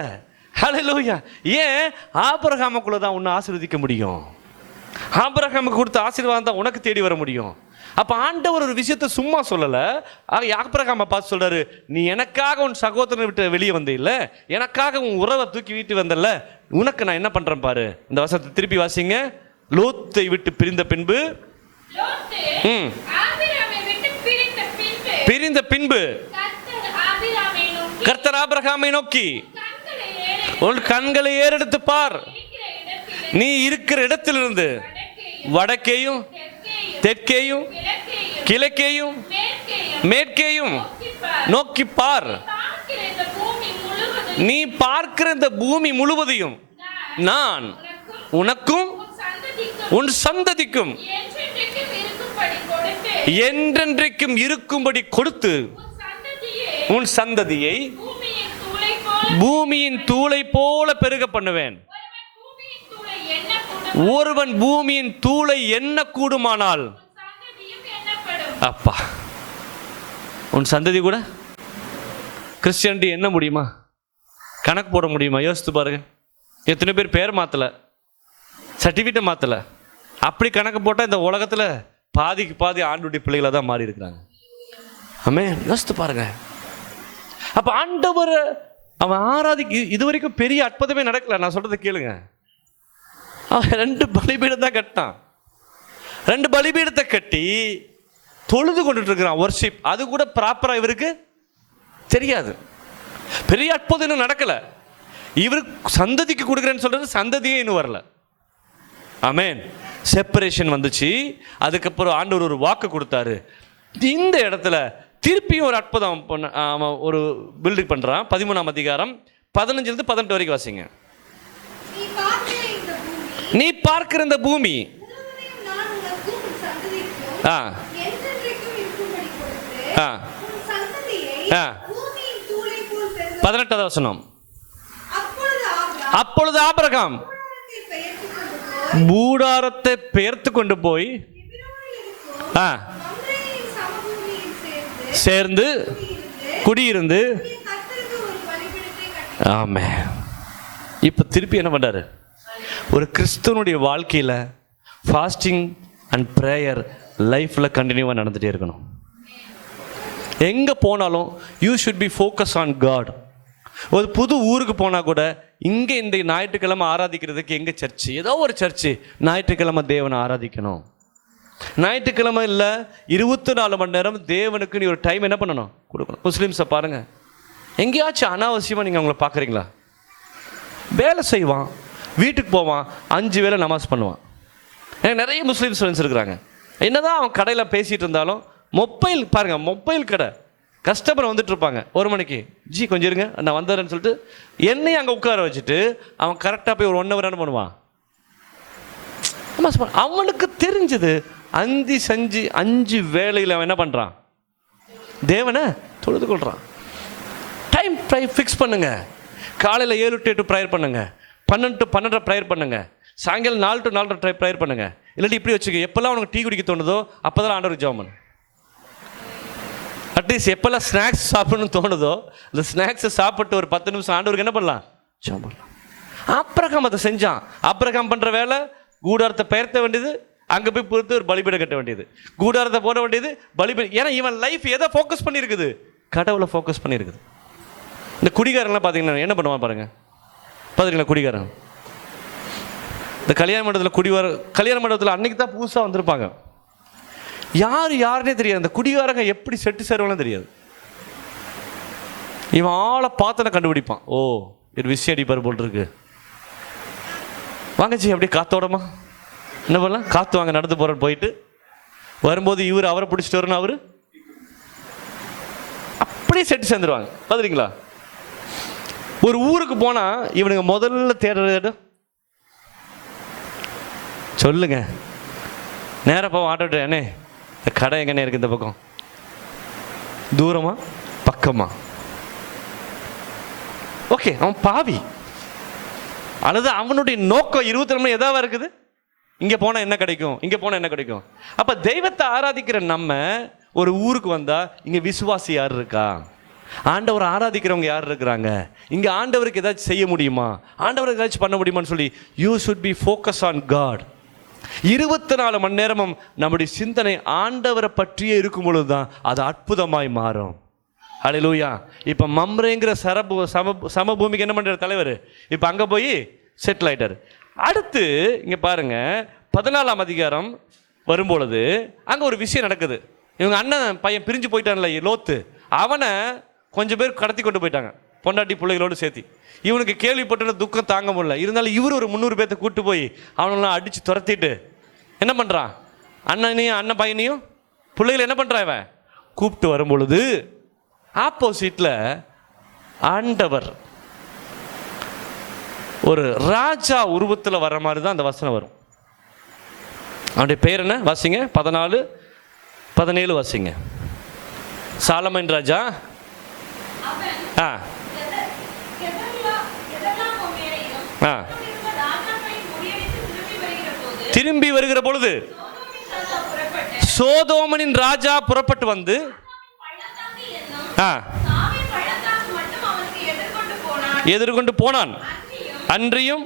ஹல்லேலூயா. ஏன்? ஆபிரகாமுக்குள்ள தான் உன்னை ஆசீர்வதிக்க முடியும். ஆபிரகாமுக்கு கொடுத்த ஆசீர்வாதம் தான் உனக்கு தேடி வர முடியும். அப்ப ஆண்டவர் ஒரு விஷயத்தை சும்மா சொல்லல. ஆபிரகாமை பார்த்து சொல்றாரு, நீ எனக்காக உன் சகோதரனை விட்டு வெளியே வந்த இல்ல, எனக்காக உன் உறவை தூக்கி வீட்டு வந்தல, உனக்கு நான் என்ன பண்றேன் பாரு. இந்த வசனத்தை திருப்பி வாசிங்க. லோத்தை விட்டு பிரிந்த பின்பு கர்த்தர் ஆபிரகாமை நோக்கி, உன் கண்களை ஏறெடுத்து பார், நீ இருக்கிற இடத்திலிருந்து வடக்கேயும் தெற்கேயும் கிழக்கேயும் மேற்கேயும் நோக்கி பார். நீ பார்க்கிற இந்த பூமி முழுவதையும் நான் உனக்கும் உன் சந்ததிக்கும் என்றென்றைக்கும் இருக்கும்படி கொடுத்து உன் சந்ததியை பூமியின் தூளை போல பெருக பண்ணுவேன். ஒருவன் பூமியின் தூளை எண்ண கூடுமானால், அப்பா உன் சந்ததி கூட கிறிஸ்டியானிட்டி என்ன முடியுமா? கணக்கு போட முடியுமா? யோசித்து பாருங்க. எத்தனை பேர் பேர் மாத்தல, சர்டிஃபிகேட் மாத்தல. அப்படி கணக்கு போட்டால் இந்த உலகத்தில் பாதிக்கு பாதி ஆண்டுடைய பிள்ளைகளாக தான் மாறி இருக்கிறாங்க. ஆமென். யோசித்து பாருங்க. அப்ப ஆண்டவர் அவன் ஆராதிக்க இது வரைக்கும் பெரிய அற்புதமே நடக்கல. நான் சொல்றதை கேளுங்க. அவன் 2 பலிபீடம் தான் கட்டான். 2 பலிபீடத்தை கட்டி தொழுது கொண்டுட்டு இருக்கிறான், வர்ஷிப். அது கூட ப்ராப்பரா இவருக்கு தெரியாது. பெரிய அற்புதம் இன்னும் நடக்கல. இவருக்கு சந்ததிக்கு கொடுக்குறேன்னு சொல்றது, சந்ததியே இன்னும் வரல. ஆமென். செப்பரேஷன் வந்துச்சு. அதுக்கப்புறம் ஆண்டவர் ஒரு வாக்கு கொடுத்தாரு. இந்த இடத்துல திருப்பியும் ஒரு அற்புதம் ஒரு பில்டிங் பண்றான். 13ஆம் அதிகாரம் 15 18 வரைக்கும் வாசிங்க. நீ பார்க்கிற இந்த பூமி 18வது வசனம். அப்பொழுது ஆபிரகாம் கூடாரத்தை பெயர்த்து கொண்டு போய் சேர்ந்து குடியிருந்து, ஆமே. இப்ப திருப்பி என்ன பண்றாரு? ஒரு கிறிஸ்துவனுடைய வாழ்க்கையில ஃபாஸ்டிங் அண்ட் பிரேயர் லைஃப்ல கண்டினியூவா நடந்துட்டே இருக்கணும். எங்க போனாலும் you should be focus on God. ஒரு புது ஊருக்கு போனா கூட, இங்க இந்த ஞாயிற்றுக்கிழமை ஆராதிக்கிறதுக்கு எங்க சர்ச்சு, ஏதோ ஒரு சர்ச்சு, ஞாயிற்றுக்கிழமை தேவனை ஆராதிக்கணும். ஞாயிற்றுக்கிழமை இல்லை, 24 மணி நேரம் தேவனுக்கு நீ ஒரு டைம் என்ன பண்ணணும், கொடுக்கணும். முஸ்லீம்ஸை பாருங்க, எங்கேயாச்சும் அனாவசியமாக நீங்கள் அவங்கள பார்க்குறீங்களா? வேலை செய்வான், வீட்டுக்கு போவான், 5 வேளை நமாஸ் பண்ணுவான். எனக்கு நிறைய முஸ்லீம்ஸ் ஃப்ரெண்ட்ஸ் இருக்கிறாங்க. என்னதான் அவன் கடையில் பேசிகிட்டு இருந்தாலும் மொபைல் பாருங்க, மொபைல் கடை, கஸ்டமர் வந்துட்டு இருப்பாங்க 1 மணிக்கு, ஜி கொஞ்சம் இருங்க நான் வந்துடுறேன்னு சொல்லிட்டு என்னையும் அங்கே உட்கார வச்சுட்டு அவன் கரெக்டாக போய் ஒரு 1 ஹவர் என்ன பண்ணுவான், அவனுக்கு தெரிஞ்சது அந்தி செஞ்சு 5 வேளையில் அவன் என்ன பண்ணுறான், தேவனை தொழுது கொள்கிறான். டைம் ஃபிக்ஸ் பண்ணுங்க. காலையில் 7 to 8 ப்ரேயர் பண்ணுங்க, 12 to 12 ப்ரேயர் பண்ணுங்க, சாயங்காலம் 4 to 4 ப்ரேயர் பண்ணுங்க. இல்லாட்டி இப்படி வச்சுக்க, எப்போல்லாம் உனக்கு டீ குடிக்க தோணுதோ அப்போ தான் ஆண்டவர் ஜெபம் பண்ணு. அட்லீஸ்ட் எப்போல்லாம் ஸ்நாக்ஸ் சாப்பிடணும்னு தோணுதோ அந்த ஸ்நாக்ஸை சாப்பிட்டு ஒரு 10 நிமிஷம் ஆண்டவருக்கு என்ன பண்ணலாம், ஜெபம் பண்ணலாம். ஆபிரகாம் அதை செஞ்சான். ஆபிரகாம் பண்ற வேலை கூடாரத்தை பெயர்த்த வேண்டியது, அங்க போய் பொறுத்து ஒரு பலிபீடம் கட்ட வேண்டியது, கூடாரத்தை போட வேண்டியது, பலிபீடம். ஏன்னா இவன் லைஃப் எதை ஃபோக்கஸ் பண்ணியிருக்குது? கடவுளை ஃபோக்கஸ் பண்ணியிருக்குது. இந்த குடிகாரங்களாம் பார்த்தீங்கன்னா என்ன பண்ணுவான் பாருங்க, பார்த்துருக்கீங்களா? குடிகாரன் இந்த கல்யாண மண்டபத்தில் கல்யாண மண்டபத்தில் அன்னைக்கு தான் புதுசாக வந்திருப்பாங்க. யாருன்னே தெரியாது. அந்த குடிகாரங்க எப்படி செட்டு சேருவாங்கன்னு தெரியாது. இவன் ஆளை பார்த்தனை கண்டுபிடிப்பான். ஓ, இது விஷயம் அடிப்பார் போல் இருக்கு, வாங்கச்சி அப்படியே காத்தோடமா என்ன பண்ணலாம், காத்து வாங்க நடந்து போறேன்னு போயிட்டு வரும்போது இவர் அவரை பிடிச்சிட்டு வரணும், அவரு அப்படியே செட்டு சேர்ந்துருவாங்க. பார்த்துறீங்களா? ஒரு ஊருக்கு போனா இவனுங்க முதல்ல தேடுற இடம் சொல்லுங்க. நேராக போவோம் ஆட்டோ, அண்ணே இந்த கடை எங்கண்ணே இருக்கு, இந்த பக்கம் தூரமா பக்கமா? ஓகே, அவன் பாவி. அல்லது அவனுடைய நோக்கம் 24 எதாவா இருக்குது, இங்க போனா என்ன கிடைக்கும், இங்க போனா என்ன கிடைக்கும். அப்ப தெய்வத்தை ஆராதிக்கிற நம்ம ஒரு ஊருக்கு வந்தா இங்க விசுவாசி யார் இருக்கா, ஆண்டவர் ஆராதிக்கிறவங்க யார் இருக்கிறாங்க, இங்க ஆண்டவருக்கு ஏதாச்சும் செய்ய முடியுமா, ஆண்டவருக்கு ஏதாச்சும் பண்ண முடியுமான்னு சொல்லி you should be focus on God. 24 மணி நேரமும் நம்முடைய சிந்தனை ஆண்டவரை பற்றியே இருக்கும் பொழுதுதான் அது அற்புதமாய் மாறும். ஹல்லேலூயா. இப்போ மம்ரேங்கிற சமபூமிக்கு என்ன பண்ற தலைவர், இப்போ அங்கே போய் செட்டில் ஆயிட்டார். அடுத்து இங்கே பாருங்க, 14ஆம் அதிகாரம் வரும்பொழுது அங்கே ஒரு விஷயம் நடக்குது. இவங்க அண்ணன் பையன் பிரிஞ்சு போயிட்டான்ல லோத்து, அவனை கொஞ்சம் பேர் கடத்தி கொண்டு போயிட்டாங்க, பொண்டாட்டி பிள்ளைகளோடு சேர்த்தி. இவனுக்கு கேள்விப்பட்ட துக்கம் தாங்க முடியல. இருந்தாலும் இவர் ஒரு 300 பேர்த்த கூப்பிட்டு போய் அவனெல்லாம் அடித்து துரத்திட்டு என்ன பண்ணுறான், அண்ணனையும் அண்ணன் பையனையும் பிள்ளைகளை என்ன பண்ணுறான் இவன் கூப்பிட்டு வரும்பொழுது ஆப்போசிட்ல ஆண்டவர் ஒரு ராஜா உருவத்தில் வர்ற மாதிரி தான் அந்த வசனம் வரும். அவனுடைய பேர் என்ன வாசிங்க, 14, 17 வாசிங்க. சாலமன் ராஜா திரும்பி வருகிற பொழுது சோதோமனின் ராஜா புறப்பட்டு வந்து எதிர்கொண்டு போனான். அன்றியும்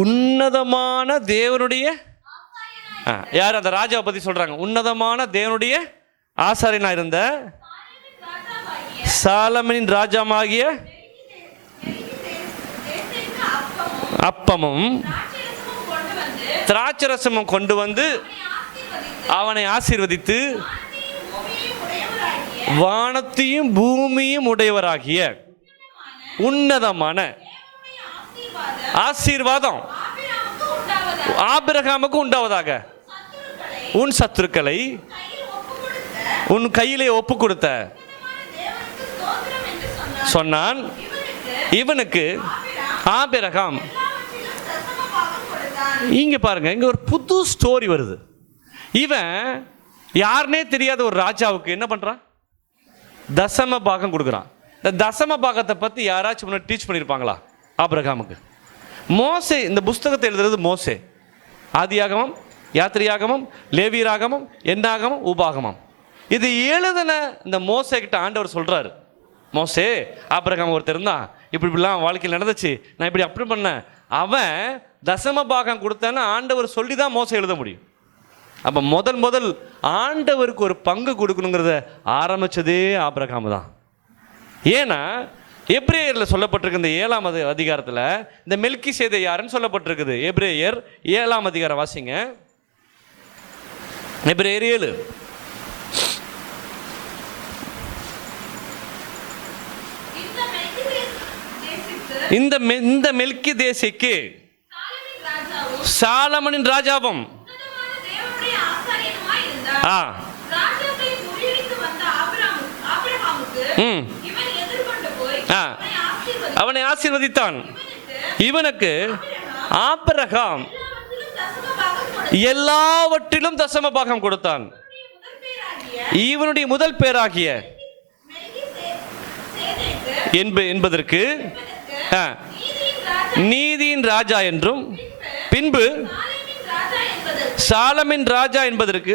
உன்னதமான தேவனுடைய யார் அந்த ராஜாவை பத்தி சொல்றாங்க, உன்னதமான தேவனுடைய ஆசாரியனா இருந்த சாலமனின் ராஜாமாகிய அப்பமும் திராட்சரசமும் கொண்டு வந்து அவனை ஆசீர்வதித்து வானத்தையும் பூமியும் உடையவராகிய உன்னதமான ஆசீர்வாதம் ஆபிரகாமுக்கு உண்டாவதாக, உன் சத்துருக்களை உன் கையிலே ஒப்பு கொடுத்த சொன்னான். இவனுக்கு ஆபிரகாம் இங்க பாருங்க, இங்க ஒரு புது ஸ்டோரி வருது. இவன் யாருனே தெரியாத ஒரு ராஜாவுக்கு என்ன பண்றான், தசம பாகம் கொடுக்குறான். இந்த தசம பாகத்தை பத்தி யாராச்சும் முன்னாடி டீச் பண்ணியிருப்பாங்களா ஆபிரகாமுக்கு? மோசே இந்த புஸ்தகத்தை எழுதுறது மோசே. ஆதியாகமம், யாத்திரையாகமம், லேவியராகமம், எண்ணாகமம், உபாகமம். இது எழுதின இந்த மோசே கிட்ட ஆண்டவர் சொல்றாரு, மோசே ஆபிரகாம் ஒருத்தர் இருந்தான், இப்படிலாம் வாழ்க்கையில் நடந்துச்சு, நான் இப்படி அப்படி பண்ணேன். அவன் தசம பாகம் கொடுத்தான்னு ஆண்டவர் சொல்லி தான் மோசே எழுத முடியும். அப்போ முதல் ஆண்டவருக்கு ஒரு பங்கு கொடுக்கணுங்கிறத ஆரம்பிச்சதே ஆபிரகாம் தான். ஏன்னா எபிரேயரில் சொல்லப்பட்டிருக்கு, இந்த 7ஆம் அதிகாரத்தில் இந்த மெல்கிசேதேக் யாருன்னு சொல்லப்பட்டிருக்குது. எபிரேயர் 7ஆம் அதிகாரம் வாசிங்க. எபிரேயர் 7. இந்த மெல்கிசேதேக்கு சாலமனின் ராஜாவும் அவனை ஆசீர்வதித்தான். இவனுக்கு ஆபிரகாம் எல்லாவற்றிலும் தசம பாகம் கொடுத்தான். இவனுடைய முதல் பேராகிய என்பதற்கு நீதியின் ராஜா என்றும், பின்பு சாலமின் ராஜா என்பதற்கு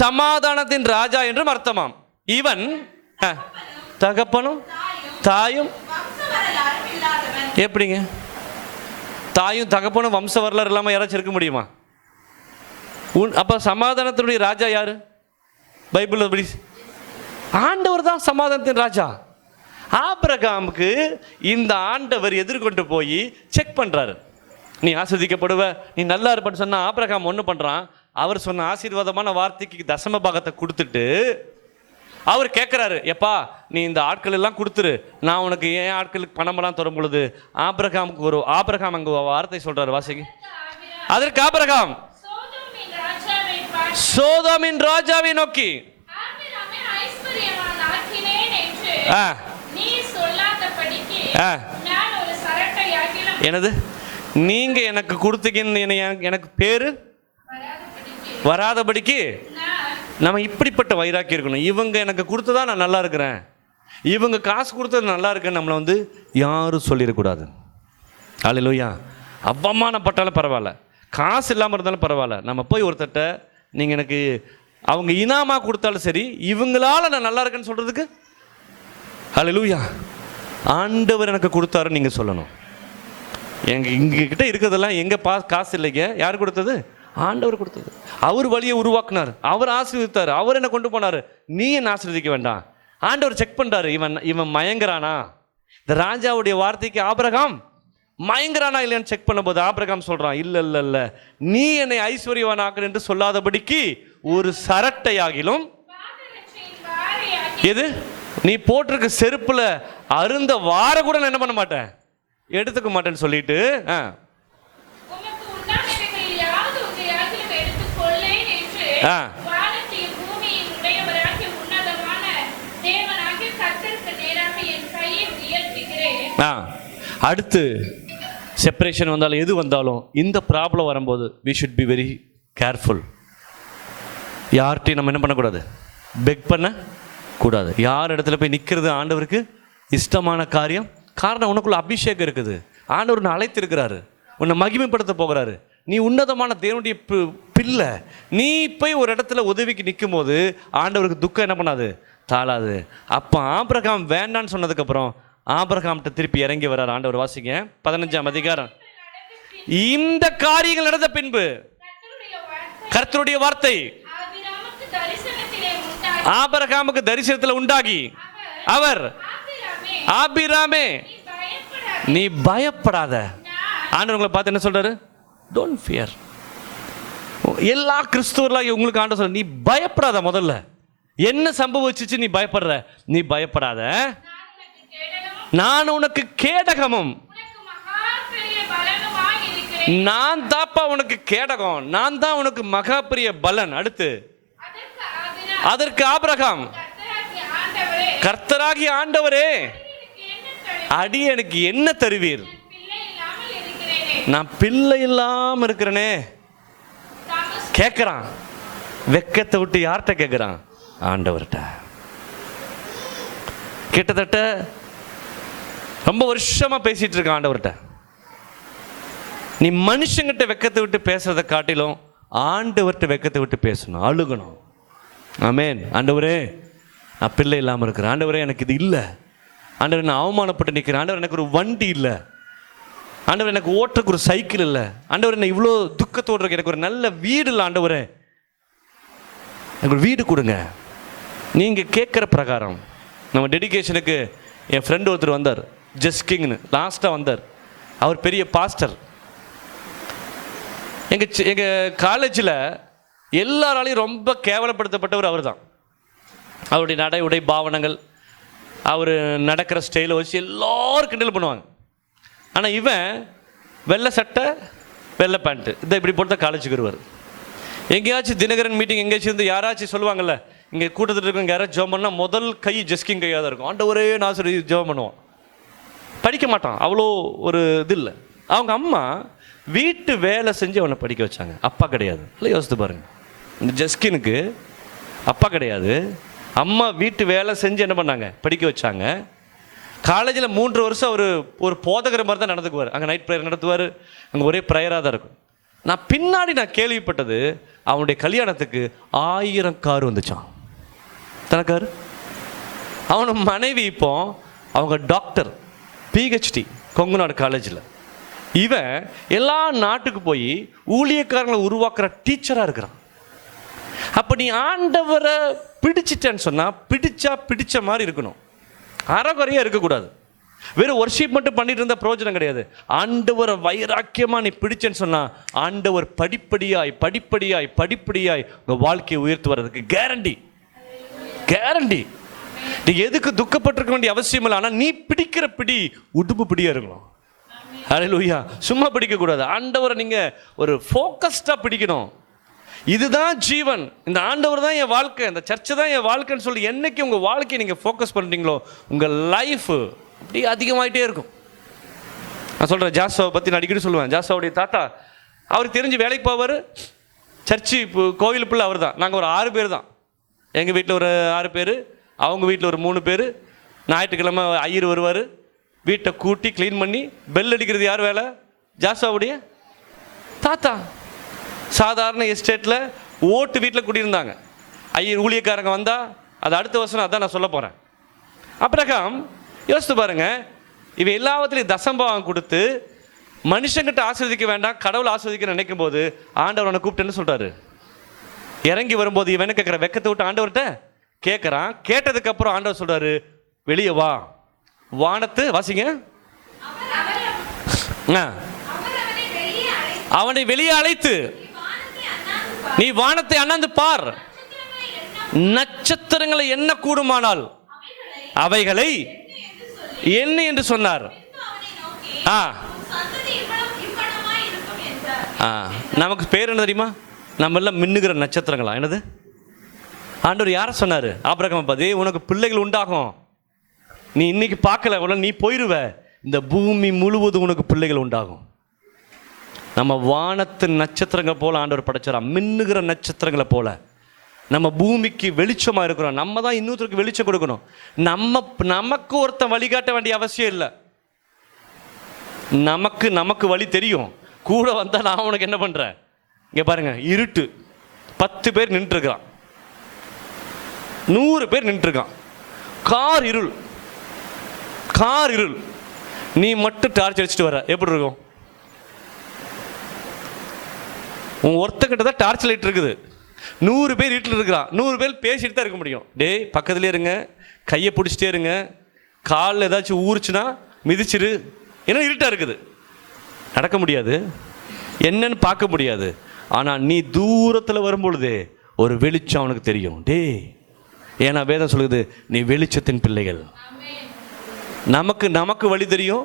சமாதானத்தின் ராஜா என்றும் அர்த்தமாம். இவன் தகப்பனும் தாயும் எப்படிங்க? தாயும் தகப்பனும் வம்ச வரலாறு இல்லாமல் யாராச்சும் இருக்க முடியுமா? அப்போ சமாதானத்தினுடைய ராஜா யாரு? பைபிள் எப்படி? ஆண்டவர் தான் சமாதானத்தின் ராஜா. ஆபிரகாமுக்கு இந்த ஆண்டவர் எதிர்கொண்டு போய் செக் பண்றாரு. நீ ஆசீர்வதிக்கப்படுவ, நீ நல்லா இருப்பன்னு சொன்னா ஆபிரகாம் ஒன்று பண்றான். அவர் சொன்ன ஆசீர்வாதமான வார்த்தைக்கு தசம பாகத்தை கொடுத்துட்டு அவர் கேட்குறாரு, எப்பா நீ இந்த ஆட்கள் எல்லாம் கொடுத்துரு, நான் உனக்கு ஏன் ஆட்களுக்கு பணமெல்லாம் தரும் பொழுது ஆபிரகாம் அங்கே வார்த்தை சொல்றாரு, வாசிக்கு. அதற்கு ஆபிரகாம் சோதோமின் ராஜாவை நோக்கி, என்னது நீங்க எனக்கு கொடுத்தீங்கன்னு எனக்கு பேரு வராதபடிக்கு நம்ம இப்படிப்பட்ட வைராக்கி இருக்கணும். இவங்க எனக்கு கொடுத்ததா நான் நல்லா இருக்கிறேன், இவங்க காசு கொடுத்தது நல்லா இருக்கேன்னு நம்மளை வந்து யாரும் சொல்லிடக்கூடாது. அல்லேலூயா. அவமானப்பட்டாலும் பரவாயில்ல, காசு இல்லாமல் இருந்தாலும் பரவாயில்ல, நம்ம போய் ஒருத்தட்ட நீங்கள் எனக்கு அவங்க இனாமாக கொடுத்தாலும் சரி, இவங்களால நான் நல்லா இருக்கேன்னு சொல்கிறதுக்கு அல்லேலூயா ஆண்டவர் எனக்கு கொடுத்தாருன்னு நீங்கள் சொல்லணும். எங்ககிட்ட இருக்கிறதெல்லாம் எங்கள் காசு இல்லைங்க, யார் கொடுத்தது? ஆண்டவர் கொடுத்தது. அவர் வழியை உருவாக்குனார், அவர் ஆசீர்வதித்தார், அவர் என்ன கொண்டு போனார். நீ என்ன ஆசீர்வதிக்க வேண்டாம். ஆண்டவர் செக் பண்ணுறாரு, இவன் மயங்குறானா. இந்த ராஜாவுடைய வார்த்தைக்கு ஆபிரகாம் மயங்குறானா இல்லையான்னு செக் பண்ணும்போது ஆபிரகாம் சொல்றான், இல்லை, நீ என்னை ஐஸ்வர்யவானாக்கு என்று சொல்லாதபடிக்கு ஒரு சரட்டையாகிலும், எது நீ போட்டிருக்க செருப்புல அருந்த வார கூட நான் என்ன பண்ண மாட்டேன், எடுத்துக்க மாட்டேன்னு சொல்லிட்டு அடுத்து செப்பரேஷன் வந்தாலும் எது வந்தாலும் இந்த ப்ராப்ளம் வரும்போது we should be very careful. யார்கிட்டையும் நம்ம என்ன பண்ணக்கூடாது, பெக் பண்ண கூடாது. யார் இடத்துல போய் நிற்கிறது ஆண்டவருக்கு இஷ்டமான காரியம். காரணம், உனக்குள்ள அபிஷேகம் இருக்குது, ஆண்டவர் உன்னை அழைத்திருக்கிறாரு, உன்னை மகிமைப்படுத்த போகிறாரு. நீ உன்னதமான தேவனுடைய பிள்ளை. நீ போய் ஒரு இடத்துல உதவிக்கு நிற்கும் போது ஆண்டவருக்கு துக்கம் என்ன பண்ணாது, தாளாது. அப்போ ஆபிரகாம் வேண்டான்னு சொன்னதுக்கப்புறம் ஆபிரகாம்கிட்ட திருப்பி இறங்கி வர்றார் ஆண்டவர். வாசிங்க 15ஆம் அதிகாரம். இந்த காரியங்கள் நடந்த பின்பு கர்த்தருடைய வார்த்தை ஆபிரகாமுக்கு தரிசனத்தில் உண்டாகி அவர், ஆபிராமே நீ பயப்படாத. ஆண்டவர் உங்களை பார்த்து என்ன சொல்றாரு, டோன்ட் ஃபியர். எல்லா கிறிஸ்துவர்களாக உங்களுக்கு ஆண்டவர் சொல்ற, நீ பயப்படாத. முதல்ல என்ன சம்பவிச்சிச்சு, நீ பயப்படுற, நீ பயப்படாத, நான் உனக்கு கேடகமும், நான் தாப்பா உனக்கு கேடகம், நான் தான் உனக்கு மகா பெரிய பலன். அடுத்து அதற்கு ஆபிரகாம், கர்த்தராகிய ஆண்டவரே அடி எனக்கு என்ன தருவீர், நான் பிள்ளை இல்லாம இருக்கிறேனே. கேட்கிறான், வெக்கத்தை விட்டு யார்கிட்ட கேட்கிறான், ஆண்டவர்கிட்ட. கிட்டத்தட்ட ரொம்ப வருஷமா பேசிட்டு இருக்க ஆண்டவர்கிட்ட. நீ மனுஷங்கிட்ட வெக்கத்தை விட்டு பேசுறதை காட்டிலும் ஆண்டவர்கிட்ட வெக்கத்தை விட்டு பேசணும், அழுகணும். ஆமென். ஆண்டவரே நான் பிள்ளை இல்லாமல் இருக்கிறேன், ஆண்டவரே எனக்கு இது இல்லை, ஆண்டவர் நான் அவமானப்பட்டு நிற்கிறேன், ஆண்டவர் எனக்கு ஒரு வண்டி இல்லை, ஆண்டவர் எனக்கு ஓட்டுறக்கு ஒரு சைக்கிள் இல்லை, ஆண்டவர் என்ன இவ்வளோ துக்கத்தோடு இருக்கு, எனக்கு ஒரு நல்ல வீடு இல்லை, ஆண்டவரே எனக்கு ஒரு வீடு கொடுங்க. நீங்கள் கேட்குற பிரகாரம். நம்ம டெடிகேஷனுக்கு என் ஃப்ரெண்டு ஒருத்தர் வந்தார், ஜஸ்கிங்னு, லாஸ்ட்டாக வந்தார். அவர் பெரிய பாஸ்டர். எங்கள் காலேஜில் எல்லாராலையும் ரொம்ப கேவலப்படுத்தப்பட்டவர் அவர் தான். அவருடைய நடை உடை பாவனங்கள், அவர் நடக்கிற ஸ்டைலை வச்சு எல்லோரும் கிண்டல் பண்ணுவாங்க. ஆனால் இவன் வெள்ளை சட்டை வெள்ளை பேண்ட்டு இதை இப்படி போட்டு தான் காலேஜுக்கு வருவார். எங்கேயாச்சும் தினகரன் மீட்டிங் எங்கேயாச்சும் இருந்து யாராச்சும் சொல்லுவாங்கல்ல, இங்கே கூட்டத்தில் இருக்கவங்க யாராச்சும் ஜெபம் பண்ணால் முதல் கை ஜஸ்கிங் கையாக தான் இருக்கும். ஆண்டவரே நான் சொல்லி ஜெபம் பண்ணுவான். படிக்க மாட்டான், அவ்வளோ ஒரு இது இல்லை. அவங்க அம்மா வீட்டு வேலை செஞ்சு அவனை படிக்க வச்சாங்க. அப்பா கிடையாது. இல்லை, யோசித்து பாருங்க. இந்த ஜஸ்கினுக்கு அப்பா கிடையாது, அம்மா வீட்டு வேலை செஞ்சு என்ன பண்ணாங்க, படிக்க வச்சாங்க. காலேஜில் 3 வருஷம் அவர் ஒரு போதகர் மாதிரி தான் நடந்துக்குவார். அங்கே நைட் ப்ரேயர் நடத்துவார், அங்கே ஒரே ப்ரேயராக தான் இருக்கும். நான் பின்னாடி கேள்விப்பட்டது, அவனுடைய கல்யாணத்துக்கு 1000 கார் வந்துச்சான். தனக்காரு அவனு மனைவி இப்போ அவங்க டாக்டர், பிஹெச்டி கொங்குநாடு காலேஜில். இவன் எல்லா நாட்டுக்கு போய் ஊழியக்காரங்களை உருவாக்குற டீச்சராக இருக்கிறான். அப்போ நீ ஆண்டவரை பிடிச்சிட்டேன்னு சொன்னால் பிடிச்ச மாதிரி இருக்கணும், அறகுறையாக இருக்கக்கூடாது. வெறும் ஒர்ஷிப் மட்டும் பண்ணிட்டு இருந்த பிரயோஜனம் கிடையாது. ஆண்டவரை வைராக்கியமாக நீ பிடிச்சேன்னு சொன்னால் ஆண்டவர் படிப்படியாய் உங்கள் வாழ்க்கையை உயர்த்துவதற்கு கேரண்டி. நீ எதுக்கு துக்கப்பட்டிருக்க வேண்டிய அவசியம் இல்லை. ஆனால் நீ பிடிக்கிற பிடி உடுப்பு பிடியாக இருக்கணும். ஹல்லேலூயா. சும்மா பிடிக்கக்கூடாது. ஆண்டவரை நீங்கள் ஒரு ஃபோக்கஸ்டாக பிடிக்கணும். இதுதான் ஜீவன், இந்த ஆண்டவர் தான் என் வாழ்க்கை, இந்த சர்ச்சை தான் என் வாழ்க்கைன்னு சொல்லி என்னைக்கு உங்கள் வாழ்க்கையை நீங்கள் ஃபோக்கஸ் பண்ணுறீங்களோ உங்கள் லைஃப் அப்படி அதிகமாகிட்டே இருக்கும். நான் சொல்கிறேன், ஜாஸ்வாவை பற்றி நான் அடிக்கடி சொல்லுவேன். ஜாஸ்வாவுடைய தாத்தா, அவருக்கு தெரிஞ்சு வேலைக்கு போவார். சர்ச்சு இப்போ கோவில் பிள்ளை அவர் தான். நாங்கள் ஒரு 6 பேர் தான். எங்கள் வீட்டில் ஒரு 6 பேர், அவங்க வீட்டில் ஒரு 3 பேர். ஞாயிற்றுக்கிழமை ஐயர் வருவார், வீட்டை கூட்டி க்ளீன் பண்ணி பெல் அடிக்கிறது யார் வேலை? ஜாஸ்வாவுடைய தாத்தா. சாதாரண எஸ்டேட்டில் ஓட்டு வீட்டில் குடியிருந்தாங்க. ஐயர் ஊழியக்காரங்க வந்தால் அது அடுத்த வருஷம் அதான் நான் சொல்ல போகிறேன். அப்புறம் யோசித்து பாருங்க, இவன் எல்லாத்துலேயும் தசம்பாவம் கொடுத்து மனுஷங்கிட்ட ஆஸ்வதிக்க வேண்டாம், கடவுளை ஆஸ்வதிக்க நினைக்கும் போது ஆண்டவர் அவனை கூப்பிட்டுன்னு சொல்கிறாரு. இறங்கி வரும்போது இவன் கேட்குற வெக்கத்தை விட்டு ஆண்டவர்கிட்ட கேட்குறான். கேட்டதுக்கப்புறம் ஆண்டவர் சொல்கிறாரு, வெளியே வா, வானத்து வாசிங்க. அவனை வெளியே அழைத்து நீ வானத்தை அண்ணாந்து பார், நட்சத்திரங்களை என்ன கூடுமானால் அவைகளை என்ன என்று சொன்னார். நமக்கு பேர் என்ன தெரியுமா? நம்ம எல்லாம் மின்னுகிற நட்சத்திரங்களா? என்னது? ஆண்டவர் யாரை சொன்னார்? ஆபிரகாமை பார்த்து, உனக்கு பிள்ளைகள் உண்டாகும், நீ இன்னைக்கு பார்க்கல, உடனே நீ போயிடுவ, இந்த பூமி முழுவதும் உனக்கு பிள்ளைகள் உண்டாகும். நம்ம வானத்து நட்சத்திரங்கள் போல ஆண்டவர் படைச்சாராம், மின்னுகிற நட்சத்திரங்களை போல. நம்ம பூமிக்கு வெளிச்சமாக இருக்கிறோம். நம்ம தான் இன்னொருத்தருக்கு வெளிச்சம் கொடுக்கணும். நமக்கு ஒருத்தன் வழிகாட்ட வேண்டிய அவசியம் இல்லை. நமக்கு வழி தெரியும். கூட வந்தால் நான் உனக்கு என்ன பண்ணுறேன்? இங்கே பாருங்க, இருட்டு, 10 பேர் நின்றுருக்கான், 100 பேர் நின்றுருக்கான், கார் இருள், நீ மட்டும் டார்ச் அடிச்சுட்டு வர, எப்படி இருக்கும்? உன் ஒருத்தக்கிட்ட தான் டார்ச் லைட் இருக்குது, 100 பேர் வீட்டில் இருக்கிறான், 100 பேர் பேசிட்டு தான் இருக்க முடியும். டேய் பக்கத்துலேயே இருங்க, கையை பிடிச்சிட்டே இருங்க, காலில் ஏதாச்சும் ஊறிச்சுன்னா மிதிச்சிரு. ஏன்னா இருட்டாக இருக்குது, நடக்க முடியாது, என்னன்னு பார்க்க முடியாது. ஆனால் நீ தூரத்தில் வரும்பொழுதே ஒரு வெளிச்சம் அவனுக்கு தெரியும். டேய், ஏன்னா வேதம் சொல்லுது, நீ வெளிச்சத்தின் பிள்ளைகள். நமக்கு வழி தெரியும்,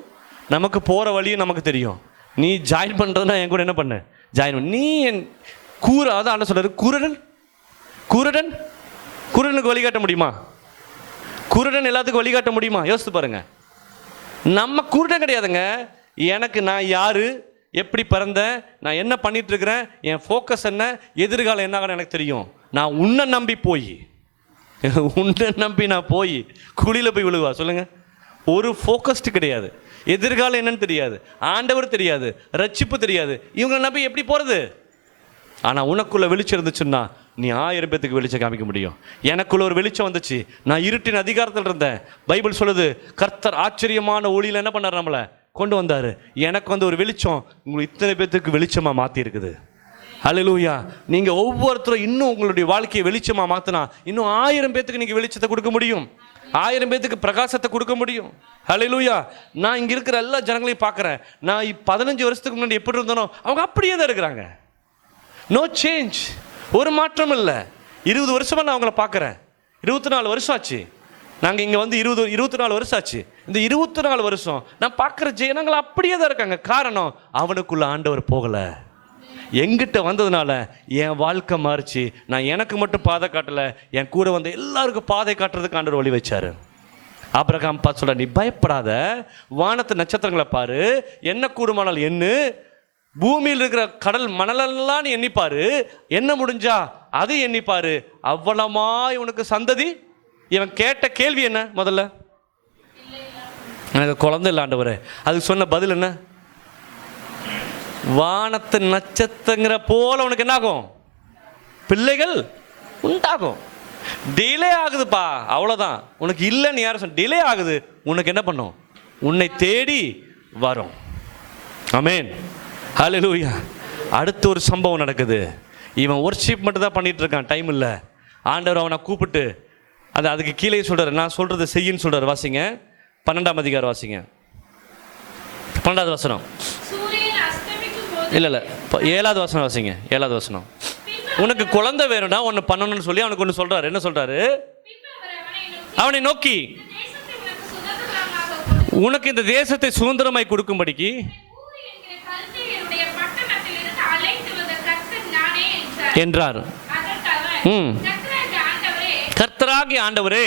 நமக்கு போகிற வழியும் நமக்கு தெரியும். நீ ஜாயின் பண்ணுறதுனா என் கூட என்ன பண்ண ஜாயின் பண்ண. நீ என் அதான் ஆண்ட சொல்றாரு, குருடனுக்கு வழிகாட்ட முடியுமா? குருடன் எல்லாத்துக்கும் வழிகாட்ட முடியுமா? யோசித்து பாருங்க. நம்ம குருடன் கிடையாதுங்க. நான் யாரு, எப்படி பிறந்தேன், நான் என்ன பண்ணிட்டு இருக்கிறேன், என் ஃபோக்கஸ் என்ன, எதிர்காலம் என்ன எனக்கு தெரியும். நான் உன்னை நம்பி நான் போய் குழியில் போய் விழுவா சொல்லுங்க? ஒரு ஃபோக்கஸ்டு கிடையாது. எதிர்காலம் என்னன்னு தெரியாது, ஆண்டவர் தெரியாது, ரட்சிப்பு தெரியாது. இவங்களை நம்பி எப்படி போகிறது? ஆனால் உனக்குள்ள வெளிச்சம் இருந்துச்சுன்னா நீ 1000 பேத்துக்கு வெளிச்சம் காமிக்க முடியும். எனக்குள்ள ஒரு வெளிச்சம் வந்துச்சு, நான் இருட்டின் அதிகாரத்தில் இருந்தேன். பைபிள் சொல்லுது, கர்த்தர் ஆச்சரியமான ஒளியில் என்ன பண்ணார், நம்மளை கொண்டு வந்தார். எனக்கு வந்து ஒரு வெளிச்சம் உங்களுக்கு இத்தனை பேத்துக்கு வெளிச்சமாக மாற்றி இருக்குது. ஹல்லேலூயா. நீங்கள் ஒவ்வொருத்தரும் இன்னும் உங்களுடைய வாழ்க்கையை வெளிச்சமாக மாற்றினா இன்னும் 1000 பேத்துக்கு நீங்கள் வெளிச்சத்தை கொடுக்க முடியும், 1000 பேத்துக்கு பிரகாசத்தை கொடுக்க முடியும். ஹல்லேலூயா. நான் இங்கே இருக்கிற எல்லா ஜனங்களையும் பார்க்குறேன். நான் 15 வருஷத்துக்கு முன்னாடி எப்படி இருந்தனோ அவங்க அப்படியே தான் இருக்கிறாங்க. நோ சேஞ்ச், ஒரு மாற்றம் இல்லை. 20 வருஷமாக நான் அவங்கள பார்க்குறேன். 24 வருஷம் ஆச்சு. நாங்கள் இங்கே வந்து 24 வருஷம் ஆச்சு. இந்த 24 வருஷம் நான் பார்க்குற ஜனங்கள் அப்படியே தான் இருக்காங்க. காரணம், அவனுக்குள்ள ஆண்டவர் போகலை. எங்கிட்ட வந்ததுனால என் வாழ்க்கை மாறிச்சு. நான் எனக்கு மட்டும் பாதை காட்டலை, என் கூட வந்து எல்லாருக்கும் பாதை காட்டுறதுக்கு ஆண்டவர் வழி வச்சாரு. ஆபிரகாம் பார்த்து சொல்ல, நீ பயப்படாத, வானத்து நட்சத்திரங்களை பாரு, என்ன கூடுமானால் என்ன, பூமியில் இருக்கிற கடல் மணலெல்லாம் நீ எண்ணிப்பாரு, என்ன முடிஞ்சா அது எண்ணிப்பாரு, அவ்வளமாய் உனக்கு சந்ததி. இவன் கேட்ட கேள்வி என்ன? முதல்ல, எனக்கு குழந்தை இல்லை ஆண்டவரே. அதுக்கு சொன்ன பதில் என்ன? வானத்து நட்சத்திரங்கிற போல உனக்கு என்ன ஆகும்? பிள்ளைகள் உண்டாகும். டிலே ஆகுதுப்பா, அவ்வளோதான். உனக்கு இல்லைன்னு யாரும் சொன்ன, டிலே ஆகுது, உனக்கு என்ன பண்ணும்? உன்னை தேடி வரும். ஆமென், ஹல்லேலூயா. அடுத்த ஒரு சம்பவம் நடக்குது. இவன் ஒர்ஷிப் மட்டும் தான் பண்ணிட்டு இருக்கான், டைம் இல்லை. ஆண்டவர் அவனை கூப்பிட்டு அதுக்கு கீழே சொல்றாரு, நான் சொல்றதை செய்யின்னு சொல்றாரு. வாசிங்க 12ஆம் அதிகாரம், வாசிங்க 12வது வசனம். இல்லை 7வது வசனம் வாசிங்க. 7வது வசனம். உனக்கு குழந்தை வேணும்னா ஒன்று பண்ணணும்னு சொல்லி அவனுக்கு ஒன்று சொல்றாரு. என்ன சொல்றாரு? அவனை நோக்கி உனக்கு இந்த தேசத்தை சுதந்திரமாய் கொடுக்கும்படிக்கு என்றார். கர்த்தராகிய ஆண்டவரே,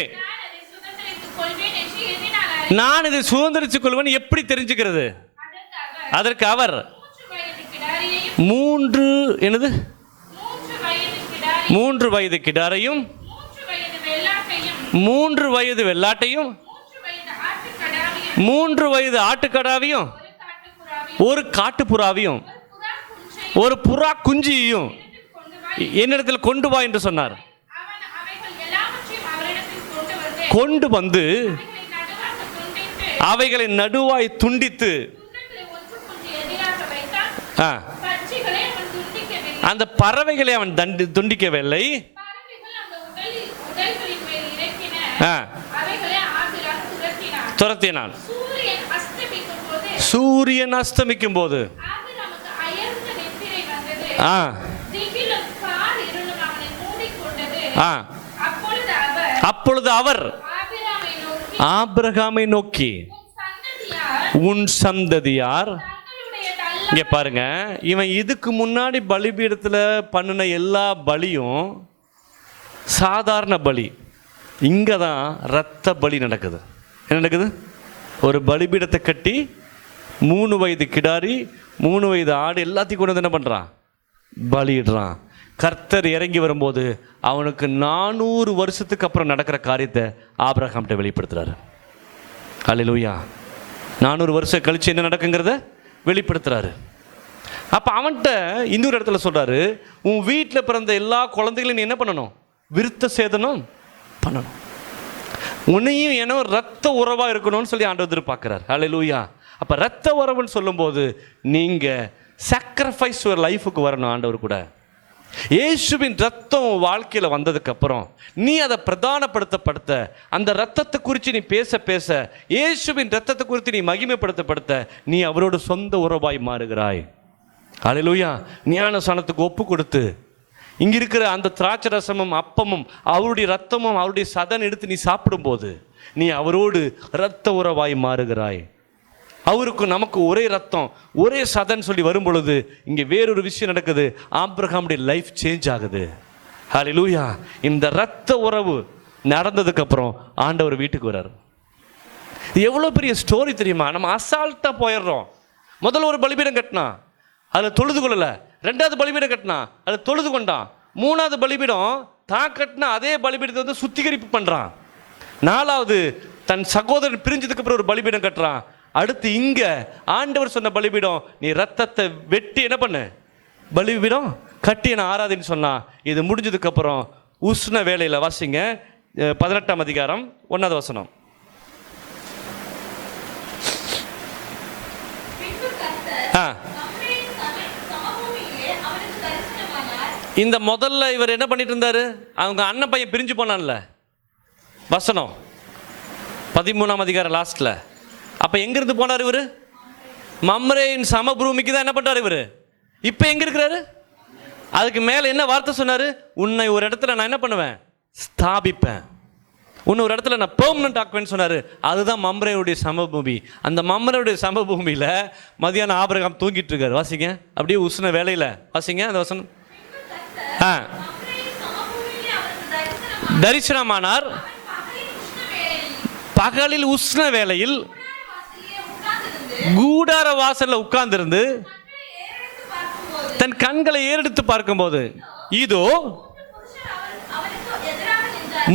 நான் இதை சுதந்திரித்துக் கொள்வேன் எப்படி தெரிஞ்சுக்கிறது? அதற்கு அவர் 3 வயது கிடாரையும் 3 வயது வெள்ளாட்டையும் 3 வயது ஆட்டுக்கடாவையும் ஒரு காட்டுப்புறாவையும் ஒரு புறா குஞ்சியையும் என்னிடத்தில் கொண்டு வா என்று சொன்னார். கொண்டு வந்து அவைகளை நடுவாய் துண்டித்து அந்த பறவைகளை அவன் துண்டிக்கவில்லை. துரத்தினான். சூரியன் அஸ்தமிக்கும் போது அப்பொழுது அவர் ஆபிரகாமை நோக்கி, உன் சந்ததியார். இங்க பாருங்க, இவன் இதுக்கு முன்னாடி பலிபீடத்துல பண்ணின எல்லா பலியும் சாதாரண பலி. இங்கதான் இரத்த பலி நடக்குது. என்ன நடக்குது? ஒரு பலிபீடத்தை கட்டி 3 வயது கிடாரி 3 வயது ஆடு எல்லாத்தையும் கொண்டு வந்து என்ன பண்றான்? பலியிடுறான். கர்த்தர் இறங்கி வரும்போது அவனுக்கு 400 வருஷத்துக்கு அப்புறம் நடக்கிற காரியத்தை ஆபிரகாம்கிட்ட வெளிப்படுத்துறாரு. அல்லேலூயா. 400 வருஷம் கழிச்சு என்ன நடக்குங்கிறத வெளிப்படுத்துறாரு. அப்ப அவன்கிட்ட இன்னொரு இடத்துல சொல்றாரு, உன் வீட்டில் பிறந்த எல்லா குழந்தைகளையும் நீ என்ன பண்ணணும்? விருத்த சேதனம் பண்ணணும். உன்னையும் ஏன்னா ரத்த உறவா இருக்கணும்னு சொல்லி ஆண்டவர் எதிர்பார்க்கிறார். அல்லேலூயா. அப்ப ரத்த உறவுன்னு சொல்லும்போது நீங்க சாக்ரிஃபைஸ் யுவர் லைஃபுக்கு வரணும் ஆண்டவர் கூட. இயேசுவின் ரத்தம் வாழ்க்கையில வந்ததுக்கு அப்புறம் நீ அதை பிரதானப்படுத்த அந்த ரத்தத்தை குறித்து நீ பேச இயேசுவின் ரத்தத்தை குறித்து நீ மகிமைப்படுத்த நீ அவரோட சொந்த உறவாய் மாறுகிறாய். அல்லேலூயா. ஞானஸ்நானத்துக்கு ஒப்பு கொடுத்து இங்க இருக்கிற அந்த திராட்சை ரசமும் அப்பமும் அவருடைய ரத்தமும் அவருடைய சதன் எடுத்து நீ சாப்பிடும்போது நீ அவரோடு இரத்த உறவாய் மாறுகிறாய். அவருக்கு நமக்கு ஒரே ரத்தம் ஒரே சதன் சொல்லி வரும் பொழுது இங்கே வேறொரு விஷயம் நடக்குது. ஆபிரகாமுடைய லைஃப் சேஞ்ச் ஆகுது. ஹல்லேலூயா. இந்த இரத்த உறவு நடந்ததுக்கு அப்புறம் ஆண்டவர் வீட்டுக்கு வர்றார். இது எவ்வளோ பெரிய ஸ்டோரி தெரியுமா? நம்ம அசால்ட்டா போயிடுறோம். முதல்ல ஒரு பலிபீடம் கட்டினா அதில் தொழுது கொள்ளல. 2வது பலிபீடம் கட்டினா அதில் தொழுது கொண்டான். 3வது பலிபீடம் தான் கட்டினா அதே பலிபீடத்தை வந்து சுத்திகரிப்பு பண்றான். 4வது தன் சகோதரன் பிரிஞ்சதுக்கு அப்புறம் ஒரு பலிபீடம் கட்டுறான். அடுத்து இங்க ஆண்டவர் சொன்ன பலிபீடம், நீ ரத்தத்தை வெட்டி என்ன பண்ணு, பலிபீடம் கட்டி என்ன ஆராதின்னு சொன்னா. இது முடிஞ்சதுக்கு அப்புறம் உஷ்ண வேளையில வாசிங்க 18ஆம் அதிகாரம் 1வது வசனம். இந்த முதல்ல இவர் என்ன பண்ணிட்டு இருந்தாரு? அவங்க அண்ணன் பையன் பிரிஞ்சு போனான்ல, வசனம் 13ஆம் அதிகாரம் லாஸ்ட்ல. அப்ப எங்க இருந்து போனார் இவரு? மம்ரேயின் சமபூமிக்கு தான் என்ன பண்றாரு இவரு. இப்ப எங்க இருக்கிறாரு? அதுக்கு மேல என்ன வார்த்தை சொன்னாரு? உன்னை ஒரு இடத்துல நான் என்ன பண்ணுவேன்? ஸ்தாபிப்பேன். உன்னை ஒரு இடத்துல நான் பெர்மனன்ட் ஆக்குவேன்னு சொன்னாரு. அதுதான் மம்ரேயுடைய சமபூமி. அந்த மம்ரேயுடைய சமபூமியில மதியானம் ஆபிரகாம் தூங்கிட்டு இருக்காரு. வாசிங்க அப்படியே உஷ்ண வேலையில வாசிங்க அந்த வசனம். தரிசனமானார் பகலில் உஷ்ண வேளையில் கூடார வாசல்ல உட்கார்ந்திருந்து தன் கண்களை ஏறெடுத்து பார்க்கும்போது இதோ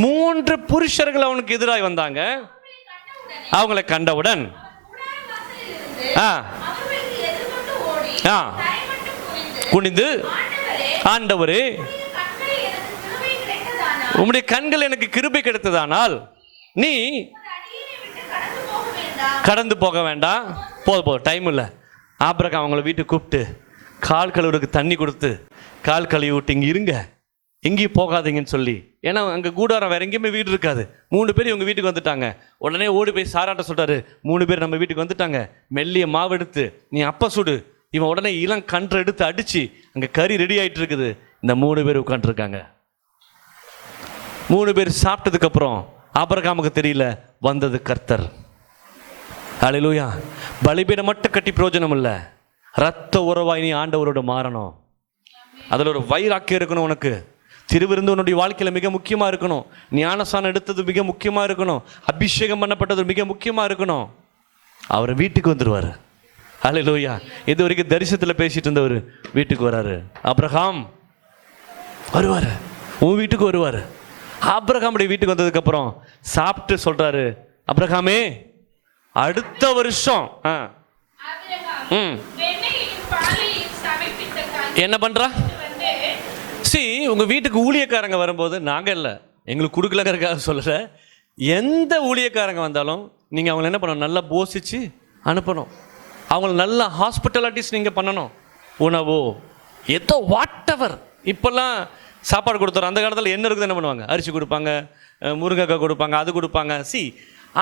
3 புருஷர்கள் அவனுக்கு எதிராய் வந்தாங்க. அவங்களை கண்டவுடன் குனிந்து, ஆண்டவரே உம்முடைய கண்கள் எனக்கு கிருபை கிடைத்ததானால் நீ கடந்து போக வேண்டாம், போதும் டைம் இல்லை. ஆபிரகாம் அவங்கள வீட்டுக்கு கூப்பிட்டு கால் கழுவுறதுக்கு தண்ணி கொடுத்து கால் கழுவி விட்டு இங்கே இருங்க, எங்கேயும் போகாதீங்கன்னு சொல்லி. ஏன்னா அங்கே கூடாரம் வேற எங்கேயுமே வீடு இருக்காது. 3 பேர் இவங்க வீட்டுக்கு வந்துட்டாங்க. உடனே ஓடி போய் சாராட்ட சொல்றாரு, 3 பேர் நம்ம வீட்டுக்கு வந்துட்டாங்க, மெல்லிய மாவு எடுத்து நீ அப்ப சுடு. இவன் உடனே இளம் கன்று எடுத்து அடிச்சு அங்கே கறி ரெடி ஆகிட்டு இருக்குது. இந்த 3 பேர் உட்காந்துருக்காங்க. 3 பேர் சாப்பிட்டதுக்கு அப்புறம் ஆபிரகாமுக்கு தெரியல வந்தது கர்த்தர். ஹல்லேலூயா. பலிபீடம் மட்டும் கட்டி பிரயோஜனம் இல்லை, ரத்த உறவாய் நீ ஆண்டவரோட மாறணும். அதில் ஒரு வைராக்கியம் இருக்கணும் உனக்கு. திருவிருந்து உன்னுடைய வாழ்க்கையில் மிக முக்கியமாக இருக்கணும். ஞானஸ்நானம் எடுத்தது மிக முக்கியமாக இருக்கணும். அபிஷேகம் பண்ணப்பட்டது மிக முக்கியமாக இருக்கணும். அவர் வீட்டுக்கு வந்துடுவார். ஹல்லேலூயா. இது வரைக்கும் தரிசனத்தில் பேசிட்டு இருந்தவர் வீட்டுக்கு வராரு. ஆபிரகாம் வருவார், உன் வீட்டுக்கு வருவார். ஆபிரகாமுடைய வீட்டுக்கு வந்ததுக்கப்புறம் சாப்பிட்டு சொல்கிறாரு, ஆபிரகாமே அடுத்த வருஷம் என்ன பண்றா? உங்க வீட்டுக்கு ஊழியக்காரங்க வரும்போது நாங்க இல்லை, எங்களுக்கு கொடுக்கலங்கிறதுக்காக சொல்லல, எந்த ஊழியக்காரங்க வந்தாலும் நீங்க அவங்களை என்ன பண்ணணும், நல்லா போசிச்சு அனுப்பணும். அவங்கள நல்ல ஹாஸ்பிட்டாலிட்டிஸ் நீங்க பண்ணணும். உணவோ ஏதோ வாட் எவர். இப்பெல்லாம் சாப்பாடு கொடுத்துறோம். அந்த காலத்தில் என்ன இருக்குது என்ன பண்ணுவாங்க, அரிசி கொடுப்பாங்க, முருங்கைக்காய் கொடுப்பாங்க, அது கொடுப்பாங்க.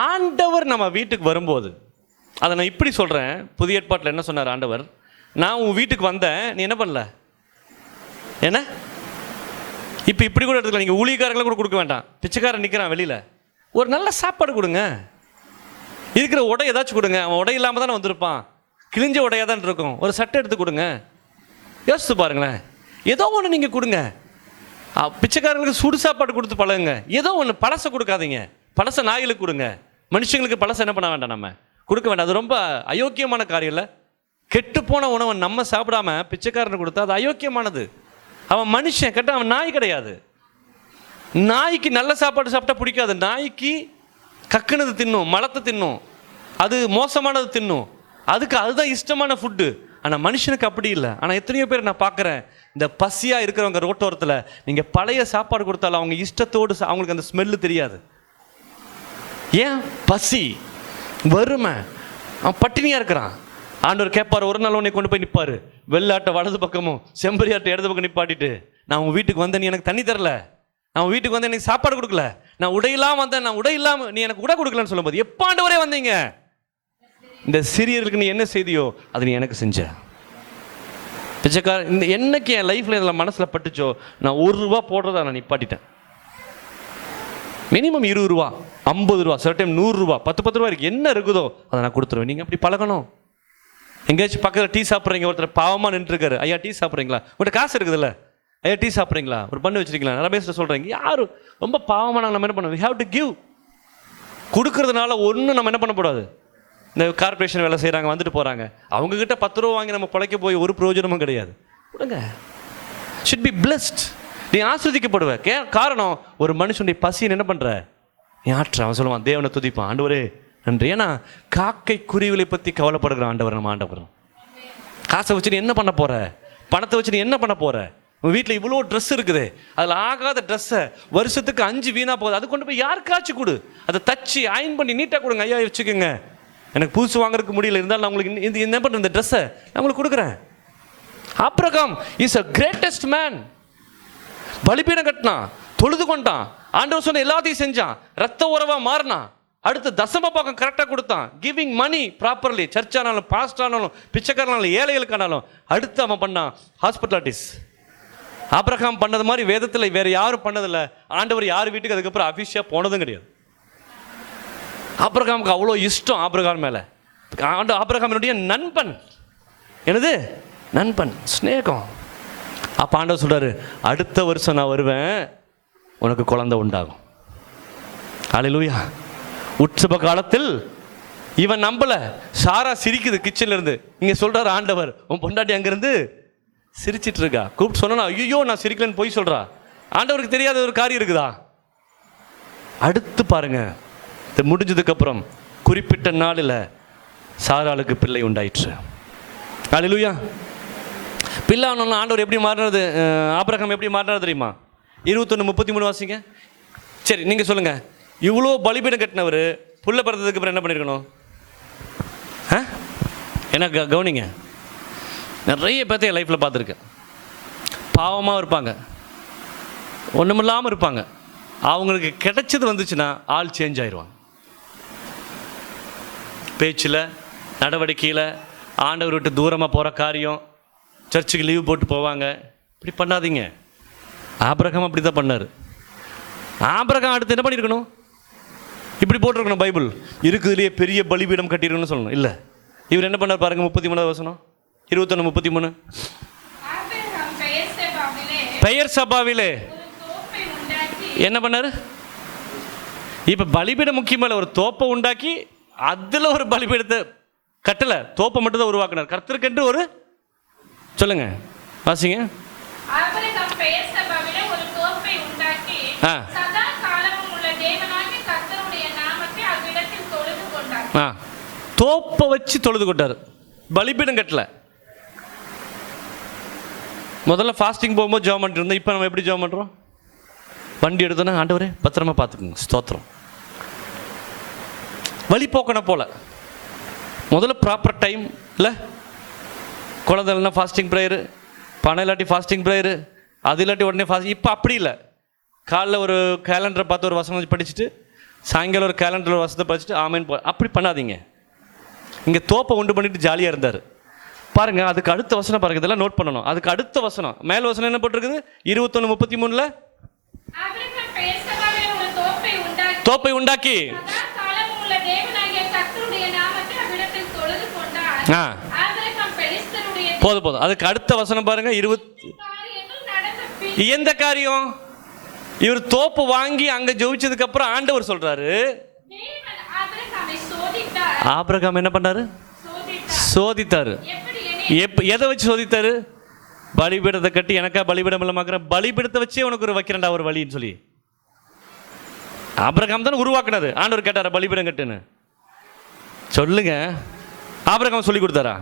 ஆண்டவர் நம்ம வீட்டுக்கு வரும்போது, அதை நான் இப்படி சொல்கிறேன், புதிய ஏற்பாட்டில் என்ன சொன்னார் ஆண்டவர், நான் உன் வீட்டுக்கு வந்தேன், நீ என்ன பண்ணல, என்ன இப்போ இப்படி கூட எடுத்துக்கலாம். நீங்கள் ஊழியக்காரங்களை கூட கொடுக்க வேண்டாம், பிச்சைக்காரன் நிற்கிறான் வெளியில், ஒரு நல்ல சாப்பாடு கொடுங்க, இருக்கிற உடை ஏதாச்சும் கொடுங்க. அவன் உடை இல்லாமல் தானே வந்திருப்பான், கிழிஞ்ச உடையாக தான் இருக்கும், ஒரு சட்டை எடுத்து கொடுங்க. யோசித்து பாருங்களேன், ஏதோ ஒன்று நீங்கள் கொடுங்க. பிச்சைக்காரங்களுக்கு சுடு சாப்பாடு கொடுத்து பழகுங்க. ஏதோ ஒன்று பழசை கொடுக்காதீங்க, பழச நாய்களுக்கு கொடுங்க. மனுஷங்களுக்கு பழச என்ன பண்ண வேண்டாம், நம்ம கொடுக்க வேண்டாம். அது ரொம்ப அயோக்கியமான காரியம் இல்லை. கெட்டுப்போன உணவை நம்ம சாப்பிடாம பிச்சைக்காரனை கொடுத்தா அது அயோக்கியமானது. அவன் மனுஷன் கெட்ட, அவன் நாய் கிடையாது. நாய்க்கு நல்ல சாப்பாடு சாப்பிட்டா பிடிக்காது. நாய்க்கு கக்குனது தின்னும், மலத்தை தின்னும், அது மோசமானது தின்னும், அதுதான் இஷ்டமான ஃபுட்டு. ஆனால் மனுஷனுக்கு அப்படி இல்லை. ஆனால் எத்தனையோ பேர் நான் பார்க்குறேன், இந்த பசியாக இருக்கிறவங்க ரோட்டோரத்தில் நீங்கள் பழைய சாப்பாடு கொடுத்தாலும் அவங்க இஷ்டத்தோடு அவங்களுக்கு அந்த ஸ்மெல்லு தெரியாது. ஏன்? பசி, வறுமை, அவன் பட்டினியாக இருக்கிறான். ஆண்டவர் கேட்பார், ஒரு நாள் உன்னை கொண்டு போய் நிற்பார், வெள்ளாட்டை வலது பக்கமும் செம்பரியாட்டை இடது பக்கம் நிப்பாட்டிட்டு, நான் உன் வீட்டுக்கு வந்தேன், நீ எனக்கு தண்ணி தரல, நான் உன் வீட்டுக்கு வந்தேன், எனக்கு சாப்பாடு கொடுக்கல, நான் உடை இல்லாமல் வந்தேன், நான் உடை இல்லாமல் நீ எனக்கு உடை கொடுக்கலன்னு சொல்லும்போது, எப்போ ஆண்டவரே வந்தீங்க, இந்த சிறியர்களுக்கு நீ என்ன செய்தியோ அது நீ எனக்கு செஞ்ச. பிச்சைக்கார இந்த என்னைக்கு என் லைஃப்பில் இதில் மனசில் பட்டுச்சோ, நான் ₹1 போடுறதா நான் நிப்பாட்டிட்டேன். மினிமம் ₹20, ₹50, சில டைம் ₹100, ₹10 இருக்கு, என்ன இருக்குதோ அதை நான் கொடுத்துருவேன். நீங்கள் அப்படி பழகணும். எங்கேயாச்சும் பக்கத்தில் டீ சாப்பிட்றீங்க, ஒருத்தர் பாவமாக நின்றுருக்காரு, ஐயா டீ சாப்பிட்றீங்களா, உங்கள்கிட்ட காசு இருக்குதுல்ல, ஐயா டீ சாப்பிட்றீங்களா, ஒரு பண்ணு வச்சுருக்கீங்களா, நிறைய பேர் சொல்கிறீங்க. யாரும் ரொம்ப பாவமாக நம்ம என்ன பண்ணுவோம், வி ஹேவ் டு கிவ். கொடுக்கறதுனால ஒன்றும் நம்ம என்ன பண்ணக்கூடாது. இந்த கார்பரேஷன் வேலை செய்கிறாங்க, வந்துட்டு போகிறாங்க, அவங்கக்கிட்ட ₹10 வாங்கி நம்ம பிழைக்க போய் ஒரு பிரயோஜனமும் கிடையாது. கொடுங்க. Should be blessed. நீ ஆஸ்வதிக்கப்படுவ. காரணம், ஒரு மனுஷனுடைய பசியை என்ன பண்ணுற, நீ ஆற்ற. அவன் சொல்லுவான், தேவனை துதிப்பான், ஆண்டவரே நன்றி. ஏன்னா காக்கை குருவிகளை பற்றி கவலைப்படுகிற ஆண்டவர் நம்ம ஆண்டவர். காசை வச்சு நீ என்ன பண்ண போகிற, பணத்தை வச்சு நீ என்ன பண்ண போகிற, உங்கள் வீட்டில் இவ்வளோ ட்ரெஸ் இருக்குது, அதில் ஆகாத ட்ரெஸ்ஸை வருஷத்துக்கு 5 வீணாக போகுது, அது கொண்டு போய் யாருக்காச்சும் கொடு, அதை தச்சு அயன் பண்ணி நீட்டாக கொடுங்க. ஐயா வச்சுக்கோங்க, எனக்கு புதுசு வாங்குறதுக்கு முடியல, இருந்தாலும் நான் உங்களுக்கு இது என்ன பண்ணுறேன், இந்த ட்ரெஸ்ஸை நான் உங்களுக்கு கொடுக்குறேன். Abraham is a greatest man. பலிபீடம் கட்டினான், தொழுது கொண்டான், ஆண்டவர் சொன்ன எல்லாத்தையும் செஞ்சான், ரத்த உறவா மாறினான், அடுத்து தசம பாகம் கரெக்டாக கொடுத்தான், கிவிங் மணி ப்ராப்பர்லி, சர்ச் ஆனாலும் பாஸ்ட் ஆனாலும் பிச்சைக்காரனாலும் ஏழைகளுக்கானாலும். அடுத்து அவன் பண்ணான் ஹாஸ்பிட்டாலிட்டிஸ். ஆபிரகாம் பண்ணது மாதிரி வேதத்தில் வேற யாரும் பண்ணதில்லை. ஆண்டவர் யார் வீட்டுக்கு அதுக்கப்புறம் அபிஷியாக போனதும் கிடையாது. ஆபிரகாமுக்கு அவ்வளோ இஷ்டம் ஆபிரகாம் மேலே. ஆபிரகாமினுடைய நண்பன், என்னது நண்பன், ஸ்நேகம். அப்போ ஆண்டவர் சொல்றாரு, அடுத்த வருஷம் நான் வருவேன், உனக்கு குழந்தை உண்டாகும். ஹல்லேலூயா. உற்சவ காலத்தில் இவன் நம்பல, சாரா சிரிக்குது கிச்சன்ல இருந்து. இங்க சொல்றாரு ஆண்டவர், உன் பொண்டாட்டி அங்கிருந்து சிரிச்சிட்டு இருக்கா. கூப்பிட்டு சொன்னா, ஐயோ நான் சிரிக்கலன்னு போய் சொல்றா. ஆண்டவருக்கு தெரியாத ஒரு காரியம் இருக்குதா? அடுத்து பாருங்க, இது முடிஞ்சதுக்கு அப்புறம் குறிப்பிட்ட நாளில் சாராளுக்கு பிள்ளை உண்டாயிற்று. ஹல்லேலூயா. பிள்ளை ஆனோன்னு ஆண்டவர் எப்படி மாறினது, ஆபிரகாம் எப்படி மாறினார் தெரியுமா? 21:33 வாசிங்க. சரி நீங்கள் சொல்லுங்கள், இவ்வளோ பலிபீடம் கட்டினவர் புள்ள பிறந்ததுக்கு அப்புறம் என்ன பண்ணியிருக்கணும்? ஏன்னா கவனிங்க, நிறைய பேர்த்த என் லைஃப்பில் பார்த்துருக்கேன். பாவமாக இருப்பாங்க, ஒன்றுமில்லாமல் இருப்பாங்க. அவங்களுக்கு கிடைச்சது வந்துச்சுன்னா ஆள் சேஞ்ச் ஆயிடுவாங்க. பேச்சில், நடவடிக்கையில், ஆண்டவர் விட்டு தூரமாக போகிற காரியம், சர்ச்சுக்கு லீவ் போட்டு போவாங்க. இப்படி பண்ணாதீங்க. ஆபிரகாம் அப்படி தான் பண்ணார். ஆபிரகாம் அடுத்து என்ன பண்ணியிருக்கணும்? இப்படி போட்டிருக்கணும் பைபிள், இருக்குதுலேயே பெரிய பலிபீடம் கட்டிருக்கணும்னு சொல்லணும். இல்லை, இவர் என்ன பண்ணார் பாருங்க, 33 வசனம், 21 33. பெயர் சபாவிலே என்ன பண்ணாரு? இப்ப பலிபீடம் முக்கியமல்ல, ஒரு தோப்பை உண்டாக்கி அதுல ஒரு பலிபீடத்தை கட்டல, தோப்பை மட்டும் தான் உருவாக்கினார். கர்த்தருக்கென்று ஒரு, சொல்லுங்க வாசிங்க. தோப்பை வச்சு தொழுது கொண்டார், பலிபீடம் கட்டல. முதல்ல ஃபாஸ்டிங் போகும்போது ஜெபம் பண்ணிட்டு இருந்தோம். இப்போ நம்ம எப்படி ஜெபம் பண்ணுறோம்? வண்டி எடுத்தோன்னா, ஆண்டவரே பத்திரமா பார்த்துக்குங்க, ஸ்தோத்திரம். வழி போக்கண போல முதல்ல ப்ராப்பர் டைம் இல்லை, குழந்தை இல்லைன்னா ஃபாஸ்டிங் ப்ரேயரு, பணம் இல்லாட்டி ஃபாஸ்டிங் ப்ரேயரு, அது இல்லாட்டி உடனே ஃபாஸ்டிங். இப்போ அப்படி இல்லை. காலைல ஒரு கேலண்டரை பார்த்து ஒரு வசனம் படிச்சுட்டு, சாயங்காலம் ஒரு கேலண்டர் ஒரு வசனத்தை படிச்சுட்டு ஆமேன் அப்படி பண்ணாதீங்க. இங்கே தோப்பை உண்டு பண்ணிட்டு ஜாலியாக இருந்தார் பாருங்க. அதுக்கு அடுத்த வசனம் பாருங்க, இதெல்லாம் நோட் பண்ணணும். அதுக்கு அடுத்த வசனம், மேல் வசனம் என்ன போட்டிருக்குது? 21 33. தோப்பை உண்டாக்கி போதும். அதுக்கு அடுத்த வசனம் பாருங்க, 20. எந்த காரியம்? இவர் தோப்பு வாங்கி அங்க ஜெபிச்சதுக்கு அப்புறம் ஆண்டவர் சொல்றாரு, ஆபிரகாம் என்ன பண்ணாரு? சோதித்தாரு. எதை வச்சு சோதித்தாரு? பலிபீடத்தை கட்டி, எனக்கா பலிபீடம் இல்லமாக்குற, பலிபீடத்தை வச்சே உனக்கு ஒரு வைக்கிறேன்டா ஒரு வழின்னு சொல்லி. ஆபிரகாம் தான் உருவாக்குனது. ஆண்டவர் கேட்டாரா பலிபீடம் கட்டுன்னு? சொல்லுங்க, ஆபிரகாம் சொல்லி கொடுத்தாரா?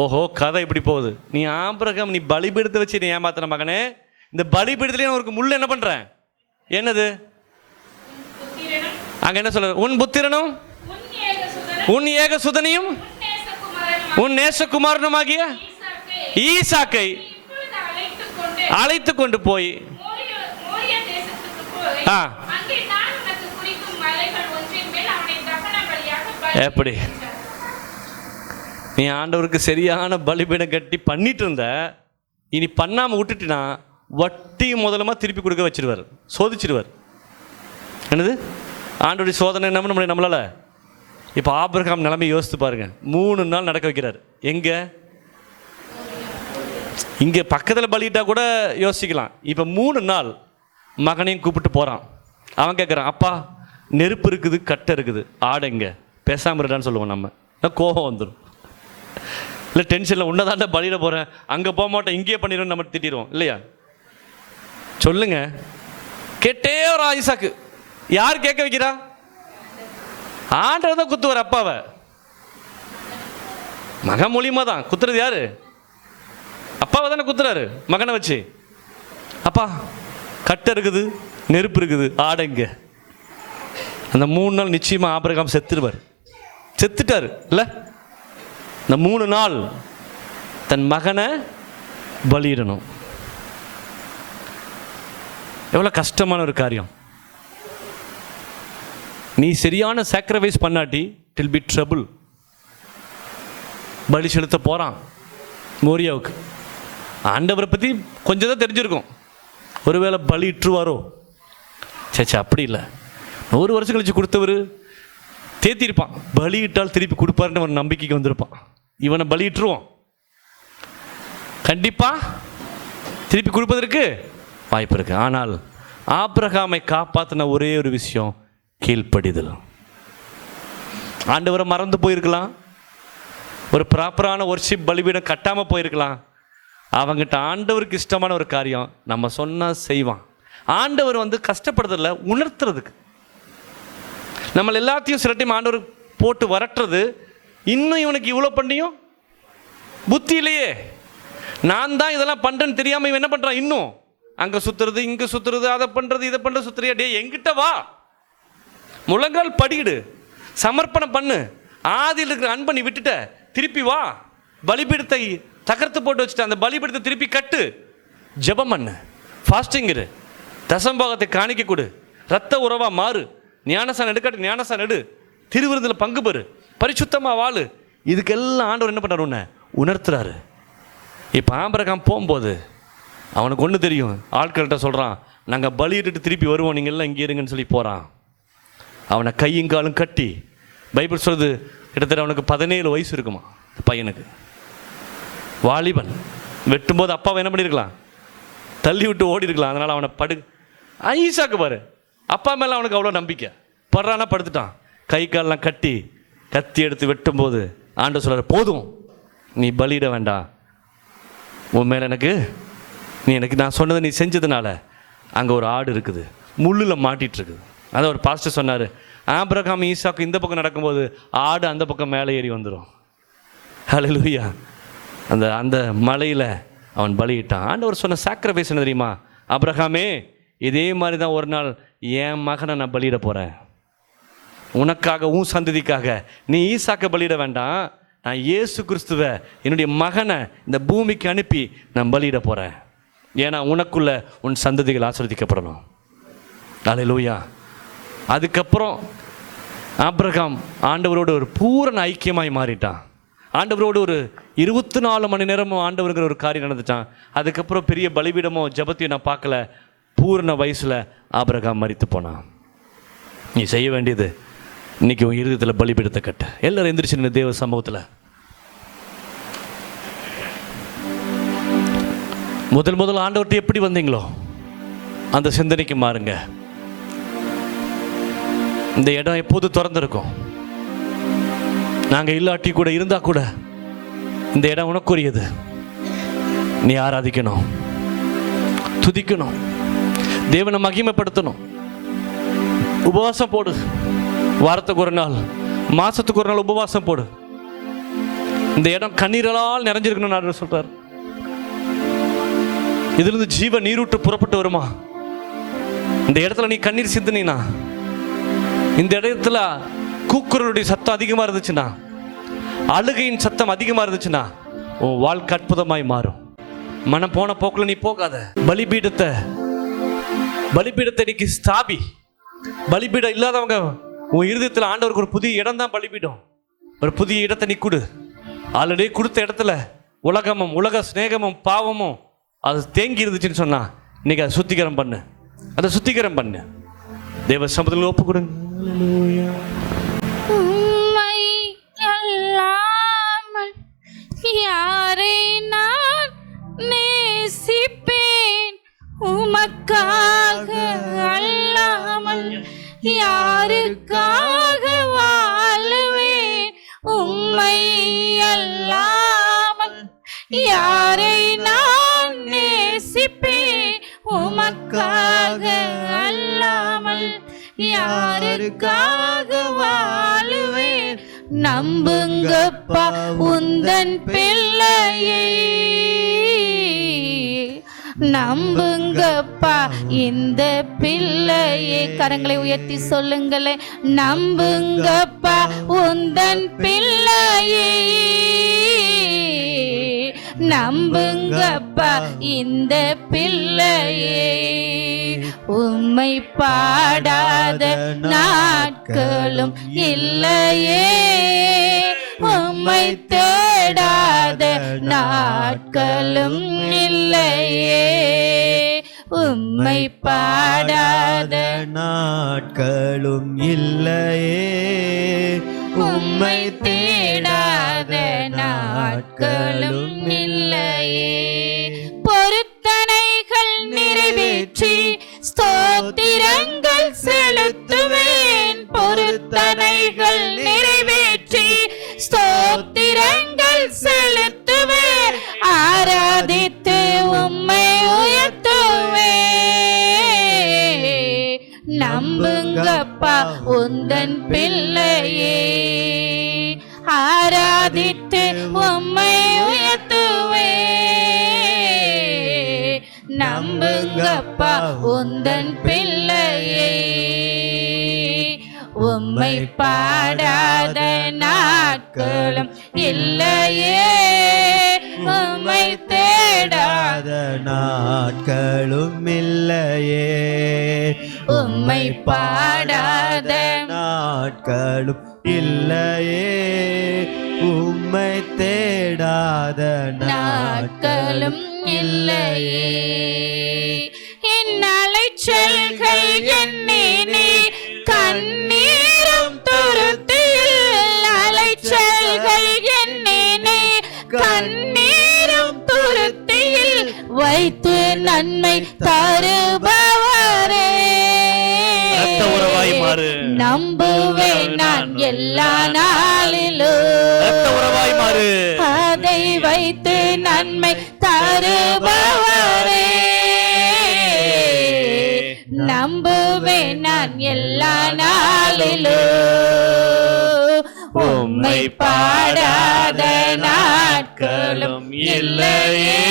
ஓஹோ, கதை இப்படி போகுது. நீ ஆபிரகாம், நீ பலிபீடத்தை வச்சு நீ ஏமாத்தின மகனே. இந்த பலிபீடத்துலேயே அவருக்கு முள்ள என்ன பண்றேன்? என்னது? அங்க என்ன சொல்ற? உன் புத்திரனும் உன் ஏக சுதனியும் உன் நேசகுமாரனுமாகிய ஈசாக்கை அழைத்து கொண்டு போய் எப்படி நீ ஆண்டவருக்கு சரியான பலிபீடம் கட்டி பண்ணிட்டு இருந்த, இனி பண்ணாம விட்டுட்டினா வட்டி முதலமா திருப்பி கொடுக்க வச்சிருவார், சோதிச்சிருவார். என்னது ஆண்டவருடைய சோதனை என்ன நம்மளால? இப்போ ஆபிரகாம் நிலைமை யோசித்து பாருங்க. 3 நாள் நடக்க வைக்கிறார். எங்க? இங்க பக்கத்தில் பலியிட்டா கூட யோசிக்கலாம். இப்போ 3 நாள் மகனையும் கூப்பிட்டு போறான். அவன் கேட்குறான், அப்பா நெருப்பு இருக்குது, கட்டை இருக்குது, ஆடுங்க, பேசாம இருடான்னு சொல்லுவோம் நம்ம. கோபம் வந்துடும். இல்லை டென்ஷனில் உன்னதாண்ட பலியிட போகிறேன், அங்கே போக மாட்டேன், இங்கேயே பண்ணிடுவோம், நம்ம திட்டிடுவோம் இல்லையா? சொல்லுங்க, கேட்டே ஒரு ஈசாக்கு. யார் கேட்க வைக்கிறா? ஆண்டவர் தான் குத்துவார் அப்பாவை. மகன் மூலியமா தான் குத்துறது. யாரு? அப்பாவை தானே குத்துறாரு மகனை வச்சு. அப்பா கட்டை இருக்குது, நெருப்பு இருக்குது, ஆடுங்க. அந்த 3 நாள் நிச்சயமா ஆபிரகாம் செத்துருவார். செத்துட்டாரு இல்ல? இந்த 3 நாள் தன் மகனை பலியிடணும். எவ்வளவு கஷ்டமான ஒரு காரியம். நீ சரியான சாக்ரிஃபைஸ் பண்ணாட்டி இட் பி ட்ரபிள். பலி செலுத்த போறான் மோரியாவுக்கு. ஆண்டவரை பத்தி கொஞ்சம் தான் தெரிஞ்சிருக்கும். ஒருவேளை பலி இட்டுருவாரோ? சேச்சா, அப்படி இல்லை. 100 வருஷம் கழிச்சு கொடுத்தவர் தேத்திருப்பான். பலியிட்டால் திருப்பி கொடுப்பாருன்னு ஒரு நம்பிக்கைக்கு வந்திருப்பான். இவனை பலியிட்டுருவோம், கண்டிப்பா திருப்பி கொடுப்பதற்கு வாய்ப்பு இருக்கு. ஆனால் ஆபிரகாமை காப்பாற்றின ஒரே ஒரு விஷயம் கீழ்ப்படிதல். ஆண்டவரை மறந்து போயிருக்கலாம், ஒரு ப்ராப்பரான வொர்ஷிப் பலிபீடம் கட்டாம போயிருக்கலாம். அவங்கிட்ட ஆண்டவருக்கு இஷ்டமான ஒரு காரியம் நம்ம சொன்னா செய்வான். ஆண்டவர் கஷ்டப்படுறதில்ல, உணர்த்துறதுக்கு. நம்ம எல்லாத்தையும் சில டைம் ஆண்டவர் போட்டு வரட்டுறது. இன்னும் இவனுக்கு இவ்வளோ பண்ணியும் புத்தி இல்லையே, நான் தான் இதெல்லாம் பண்றேன்னு தெரியாம இவன் என்ன பண்றான்? இன்னும் அங்க சுத்துறது, இங்க சுத்துறது, அதை பண்றது, இதை பண்றது, சுத்துறியா? டே எங்கிட்ட வா, முழங்கால் படியிடு, சமர்ப்பணம் பண்ணு, ஆதியில் இருக்கிற அன்பை நீ விட்டுட்ட, திருப்பி வா. பலிபீடத்தை தகர்த்து போட்டு வச்சுட்டு அந்த பலிபீடத்தை திருப்பி கட்டு. ஜெபம் பண்ணு, ஃபாஸ்டிங் இரு, தசம்பாகத்தை காணிக்க கொடு, ரத்த உறவா மாறு, ஞானசான் எடுக்காட்டு ஞானசான் எடு, திருவிருந்தில் பங்கு பெறு, பரிசுத்தமாக வாழு. இதுக்கெல்லாம் ஆண்டவர் என்ன பண்ணுறாரு, உன்னை உணர்த்துறாரு. இப்போ ஆபிரகாம் போகும்போது அவனுக்கு ஒன்று தெரியும், ஆட்கள்கிட்ட சொல்கிறான், நாங்கள் பலியிட்டு திருப்பி வருவோம், நீங்கள் எல்லாம் இங்கே இருங்கன்னு சொல்லி போகிறான். அவனை கையங்காலும் கட்டி, பைபிள் சொல்லுது கிட்டத்தட்ட அவனுக்கு 17 வயசு இருக்குமா பையனுக்கு, வாலிபன். வெட்டும்போது அப்பாவை என்ன பண்ணியிருக்கலாம், தள்ளி விட்டு ஓடி இருக்கலாம். அதனால் அவனை ஈசாக்கு பாரு, அப்பா மேலே அவனுக்கு அவ்வளோ நம்பிக்கை. படுறானா படுத்துட்டான், கை காலெலாம் கட்டி கத்தி எடுத்து வெட்டும்போது ஆண்டவர் சொல்கிறார், போதும் நீ பலியிட வேண்டாம், உன் மேலே எனக்கு நான் சொன்னதை நீ செஞ்சதுனால அங்கே ஒரு ஆடு இருக்குது, முள்ளில் மாட்டிகிட்ருக்குது. அதை ஒரு பாஸ்டர் சொன்னார், ஆபிரகாம் ஈசாக்கு இந்த பக்கம் நடக்கும்போது ஆடு அந்த பக்கம் மேலே ஏறி வந்துடும். ஹல்லேலூயா. அந்த மலையில் அவன் பலியிட்டான். ஆண்டவர் சொன்ன சாக்ரிஃபைஸ் என்ன தெரியுமா, ஆபிரகாமே இதே மாதிரி தான் ஒரு நாள் என் மகனை நான் பலியிட போகிறேன், உனக்காக உன் சந்ததிக்காக. நீ ஈசாக்க பலியிட வேண்டாம், நான் இயேசு கிறிஸ்துவை என்னுடைய மகனை இந்த பூமிக்கு அனுப்பி நான் பலியிட போகிறேன். ஏன்னா உனக்குள்ள உன் சந்ததிகள் ஆசீர்வதிக்கப்படணும். ஹல்லேலூயா. அதுக்கப்புறம் ஆபிரகாம் ஆண்டவரோடு ஒரு பூரண ஐக்கியமாய் மாறிட்டான். ஆண்டவரோடு ஒரு 24 மணி நேரமும் ஆண்டவருங்கிற ஒரு காரியம் நடந்துட்டான். அதுக்கப்புறம் பெரிய பலிபீடமோ ஜபத்தையும் நான் பார்க்கல. பூரண வயசில் ஆபிரகாம் மரித்து போனான். நீ செய்ய வேண்டியது இன்னைக்கு உன் இருதயத்தில் பலிபீடத்தை கட்ட. எல்லாரும் எந்திரிச்சு தேவ சமூகத்தில் முதல் ஆண்டவர்கிட்ட எப்படி வந்தீங்களோ அந்த சிந்தனைக்கு மாறுங்க. இந்த இடம் எப்போது திறந்திருக்கும், நாங்கள் இல்லாட்டி கூட இருந்தால் கூட இந்த இடம் உனக்குரியது. நீ ஆராதிக்கணும், துதிக்கணும், தேவனை மகிமைப்படுத்தணும். உபவாசம் போடு, வாரத்துக்கு ஒரு நாள், மாசத்துக்கு ஒரு நாள் உபவாசம் போடு. இந்த இடம் கண்ணீரால் நிறைஞ்சிருக்கணும் ஆண்டவர் சொல்றார். இதிலிருந்து ஜீவ நீரூற்று புறப்பட்டு வருமா? இந்த இடத்துல நீ கண்ணீர் சிந்தினா, இந்த இடத்துல கூக்குரலுடைய சத்தம் அதிகமாக இருந்துச்சுன்னா, அழுகையின் சத்தம் அதிகமாக இருந்துச்சுன்னா உன் வாழ்க்கை அற்புதமாய் மாறும். மனம் போன போக்கில் நீ போகாத. பலிபீடத்தை இன்னைக்கு ஸ்தாபி. பலிபீடம் இல்லாதவங்க உன் இருதயத்தில் ஆண்டவருக்கு ஒரு புதிய இடம் தான் பலிபீடம். ஒரு புதிய இடத்தை நீ கொடு. ஆல்ரெடி கொடுத்த இடத்துல உலகமும் உலக ஸ்நேகமும் பாவமும் அது தேங்கி இருந்துச்சுன்னு சொன்னா இன்னைக்கு அதை சுத்திகரம் பண்ணு. தேவ சமூகத்தில் ஒப்பு கொடுங்க. உம்மை அல்லாமல் யாரை நான் நேசிப்பேன், உமக்காக அல்லாமல் யாருக்காக வாழுவேன். உம்மை அல்லாமல் யாரை நான் நேசிப்பேன், உமக்காக அல்லாமல் யாருக்காக வாழுவேன். நம்புங்கப்பா உந்தன் பிள்ளையை, நம்புங்கப்பா இந்த பிள்ளையை. கரங்களை உயர்த்தி சொல்லுங்களே, நம்புங்கப்பா உந்தன் பிள்ளையை, நம்புங்கப்பா இந்த பிள்ளையை. உம்மை பாடாத நாட்களும் இல்லையே, உம்மை தேடாத நாட்களும் இல்லையே. உம்மை பாடாத நாட்களும் இல்லையே, உம்மை தேடாத நாட்களும் இல்லையே. பொருத்தனைகள் நிறைவேற்றி ஸ்தோத்திரங்கள் செலுத்துவேன், பொருத்தனைகள் நிறைவேற்றி ஸ்தோத்திரங்கள் செலுத்துவேன். ஆராதித்து உம்மை உயர்த்துவேன். நம்புங்கப்பா உந்தன் பிள்ளையே, ஆராதித்து உம்மை உயர்த்துவேன். நம்புங்கப்பா உந்தன் பிள்ளையே, உம்மை பாடாத நாட்களும் இல்லையே, உம்மை தேடாத நாட்களும் இல்லையே, உம்மை பாடாத நாட்களும் இல்லையே, உம்மை தேடாத நாட்களும் இல்லையே. என் அலைச்சல்கள் எண்ணி கண்ணீரும் துருத்தியில், அலைச்சல்கள் எண்ணி கண்ணீரும் துருத்தியில் வைத்து நன்மை தருபவரே, இரத்த உறவாய் மாறு. நம்புவேன் நான் எல்லா நாளிலும், இரத்த உறவாய் மாறு. அதை வைத்து நன்மை தருபவரே, நம்புவேன் நான் எல்லா நாளிலும். உம்மை பாடாத நாட்களும் இல்லையே,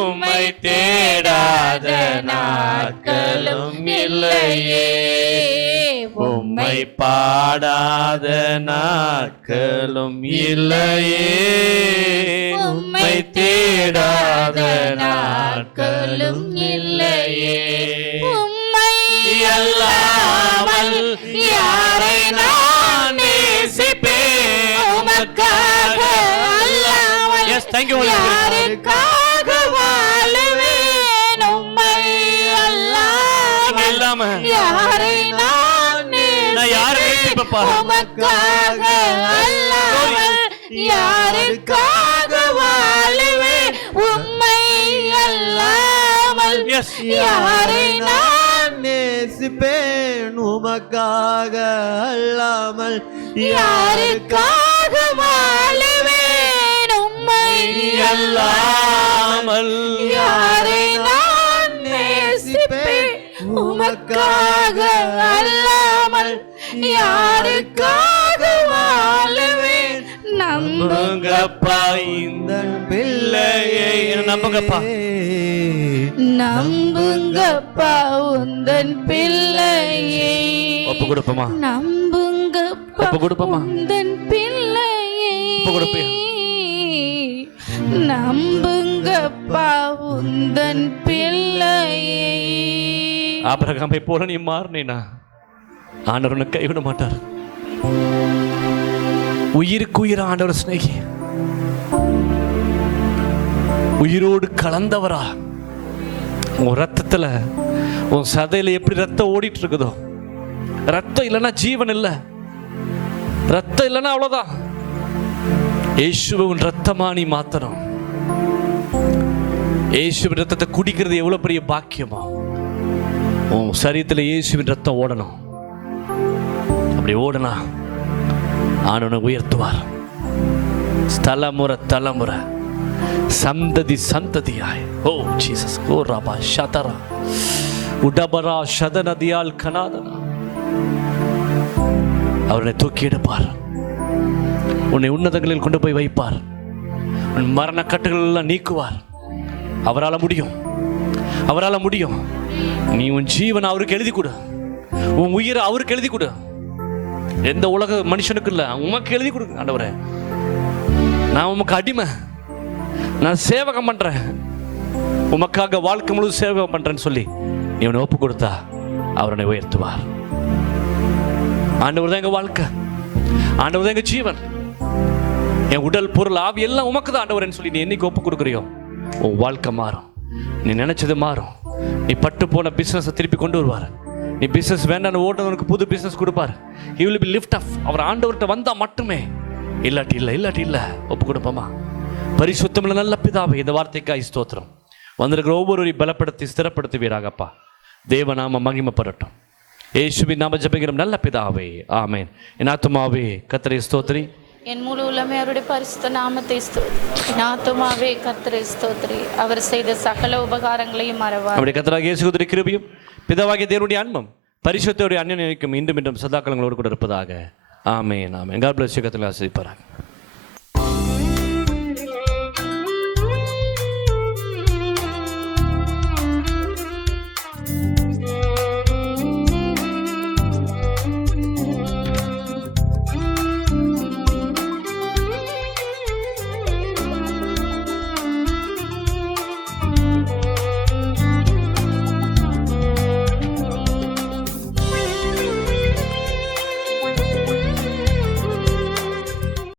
உம்மை தேடாத நாட்களும் இல்லையே, உம்மை பாடாத நாட்களும் இல்லையே, உம்மை தேடாத நாட்களும் இல்லையே. உம்மை அல்லாமல் யாரை நான் நேசிப்பேன்? உமக்காக அல்லாமல் Yes, thank you, Holy Spirit. யாருக்காக வாழுவேன்? உம்மை நீங்க இல்லாம அல்லாமல் யாரை நான் யாரை நேசிப்பேன்ப்பா? உமக்காக அல்லாமல் யாருக்காக வாழுவேன்? உம்மை அல்லாமல் Yes. யாரை நான் நேசிப்பேன், உமக்காக அல்லாமல் யாருக்காக வாழுவேன்? உம்மை அல்லாமல் யாரை நான் நேசிப்பேன்? உமக்காக அல்லாமல் யாருக்காக வாழுவேன்? நம்புங்கப்பா இந்த பிள்ளையை. என்ன நம்புங்கப்பா. நம்புங்கப்பா உந்தன் பிள்ளையை. ஒப்பு கொடுப்போமா? நம்புங்கப்பா ஒப்பு கொடுப்போமா? உந்தன் பிள்ளையை. ஒப்பு கொடுப்பியா? நம்புங்கப்பா உந்தன் பிள்ளையை. ஆபிரகாமை போல நீ மாறினா ஆண்டவர் உன்னை கைவிட மாட்டார். உயிருக்கு உயிர் ஆண்டவர் சிநேகி, உயிரோடு கலந்தவரா. உன் ரத்தத்துல உன் சதையில எப்படி ரத்தம் ஓடிட்டு இருக்குதோ, ரத்தம் இல்லைன்னா ஜீவன் இல்லை, ரத்தம் இல்லைன்னா அவ்வளவுதான். இயேசுவின் ரத்தமா நீ மாத்தணும். இயேசுவின் ரத்தத்தை குடிக்கிறது எவ்வளவு பெரிய பாக்கியமா. உன் சரீரத்தில் இயேசுவின் ரத்தம் ஓடணும். அப்படி ஓடனா ஆண்டவனை உயர்த்துவார். தலைமுறை தலைமுறை, சந்ததி சந்ததியாய். ஓ ஜீசஸ். ஓ ராபா ஷதரா உடபரா ஷதநதியால் கனாதனா. அவரை தூக்கி எடுப்பார், உன்னை உன்னதங்களில் கொண்டு போய் வைப்பார், உன் மரண கட்டுகள் எல்லாம் நீக்குவார். அவரால் முடியும், அவரால் முடியும். நீ உன் ஜீவனை அவருக்கு எழுதி கொடு, உன் உயிரை அவருக்கு எழுதி கொடு. எந்த உலக மனுஷனுக்கு இல்லை, உமக்கு எழுதி கொடுங்க. ஆண்டவரே, நான் உமக்கு அடிமை, நான் சேவகம் பண்றேன், உமக்காக வாழ்க்கை முழு சேவகம் பண்றேன்னு சொல்லி இவனை ஒப்பு கொடுத்தா அவரை உயர்த்துவார். ஆண்டவர் தான் எங்க வாழ்க்கை, ஆண்டவர் தான் எங்க ஜீவன், என் உடல் பொருள் ஆவி எல்லாம் உமக்கு தான் ஆண்டவர்ன்னு சொல்லி நீ என்னைக்கு ஒப்பு கொடுக்குறியோ உன் வாழ்க்கை மாறும். நீ நினைச்சது மாறும். நீ பட்டு போன பிசினஸை திருப்பி கொண்டு வருவார். நீ பிசினஸ் வேண்டாம் ஓடுறவனுக்கு புது பிசினஸ் கொடுப்பார். He will be lift up. அவர் ஆண்டவர்கிட்ட வந்தா மட்டுமே, இல்லாட்டி இல்லை, இல்லாட்டி இல்லை. ஒப்பு கொடுப்போமா? பரிசுத்தமுள்ள நல்ல பிதாவே, இந்த வார்த்தைக்காய் ஸ்தோத்திரம். வந்திருக்கிற ஒவ்வொருவரையும் பலப்படுத்தி ஸ்திரப்படுத்துவீராகப்பா. தேவநாம மகிமைப்படட்டும். இயேசுவின் நாம ஜெபிக்கிறோம் நல்ல பிதாவே, ஆமென். என் ஆத்துமாவே கர்த்தரை ஸ்தோத்திரி, என் முழு உள்ளமே அவருடைய பரிசுத்த நாமத்தை ஸ்தோத்திரி. என் ஆத்துமாவே கர்த்தரை ஸ்தோத்திரி, அவர் செய்த சகல உபகாரங்களையும் மறவார். நம்முடைய கர்த்தராகிய இயேசுவின் கிருபையும் பிதாவாகிய தேவனுடைய அன்பும் பரிசுத்தருடைய அன்பின் நினைக்கும் இன்றும் இன்றும் சதாகாலங்களோடு கூட இருப்பதாக. ஆமென், ஆமென். God bless you. கர்த்தர் ஆசீர்வதிப்பாராக.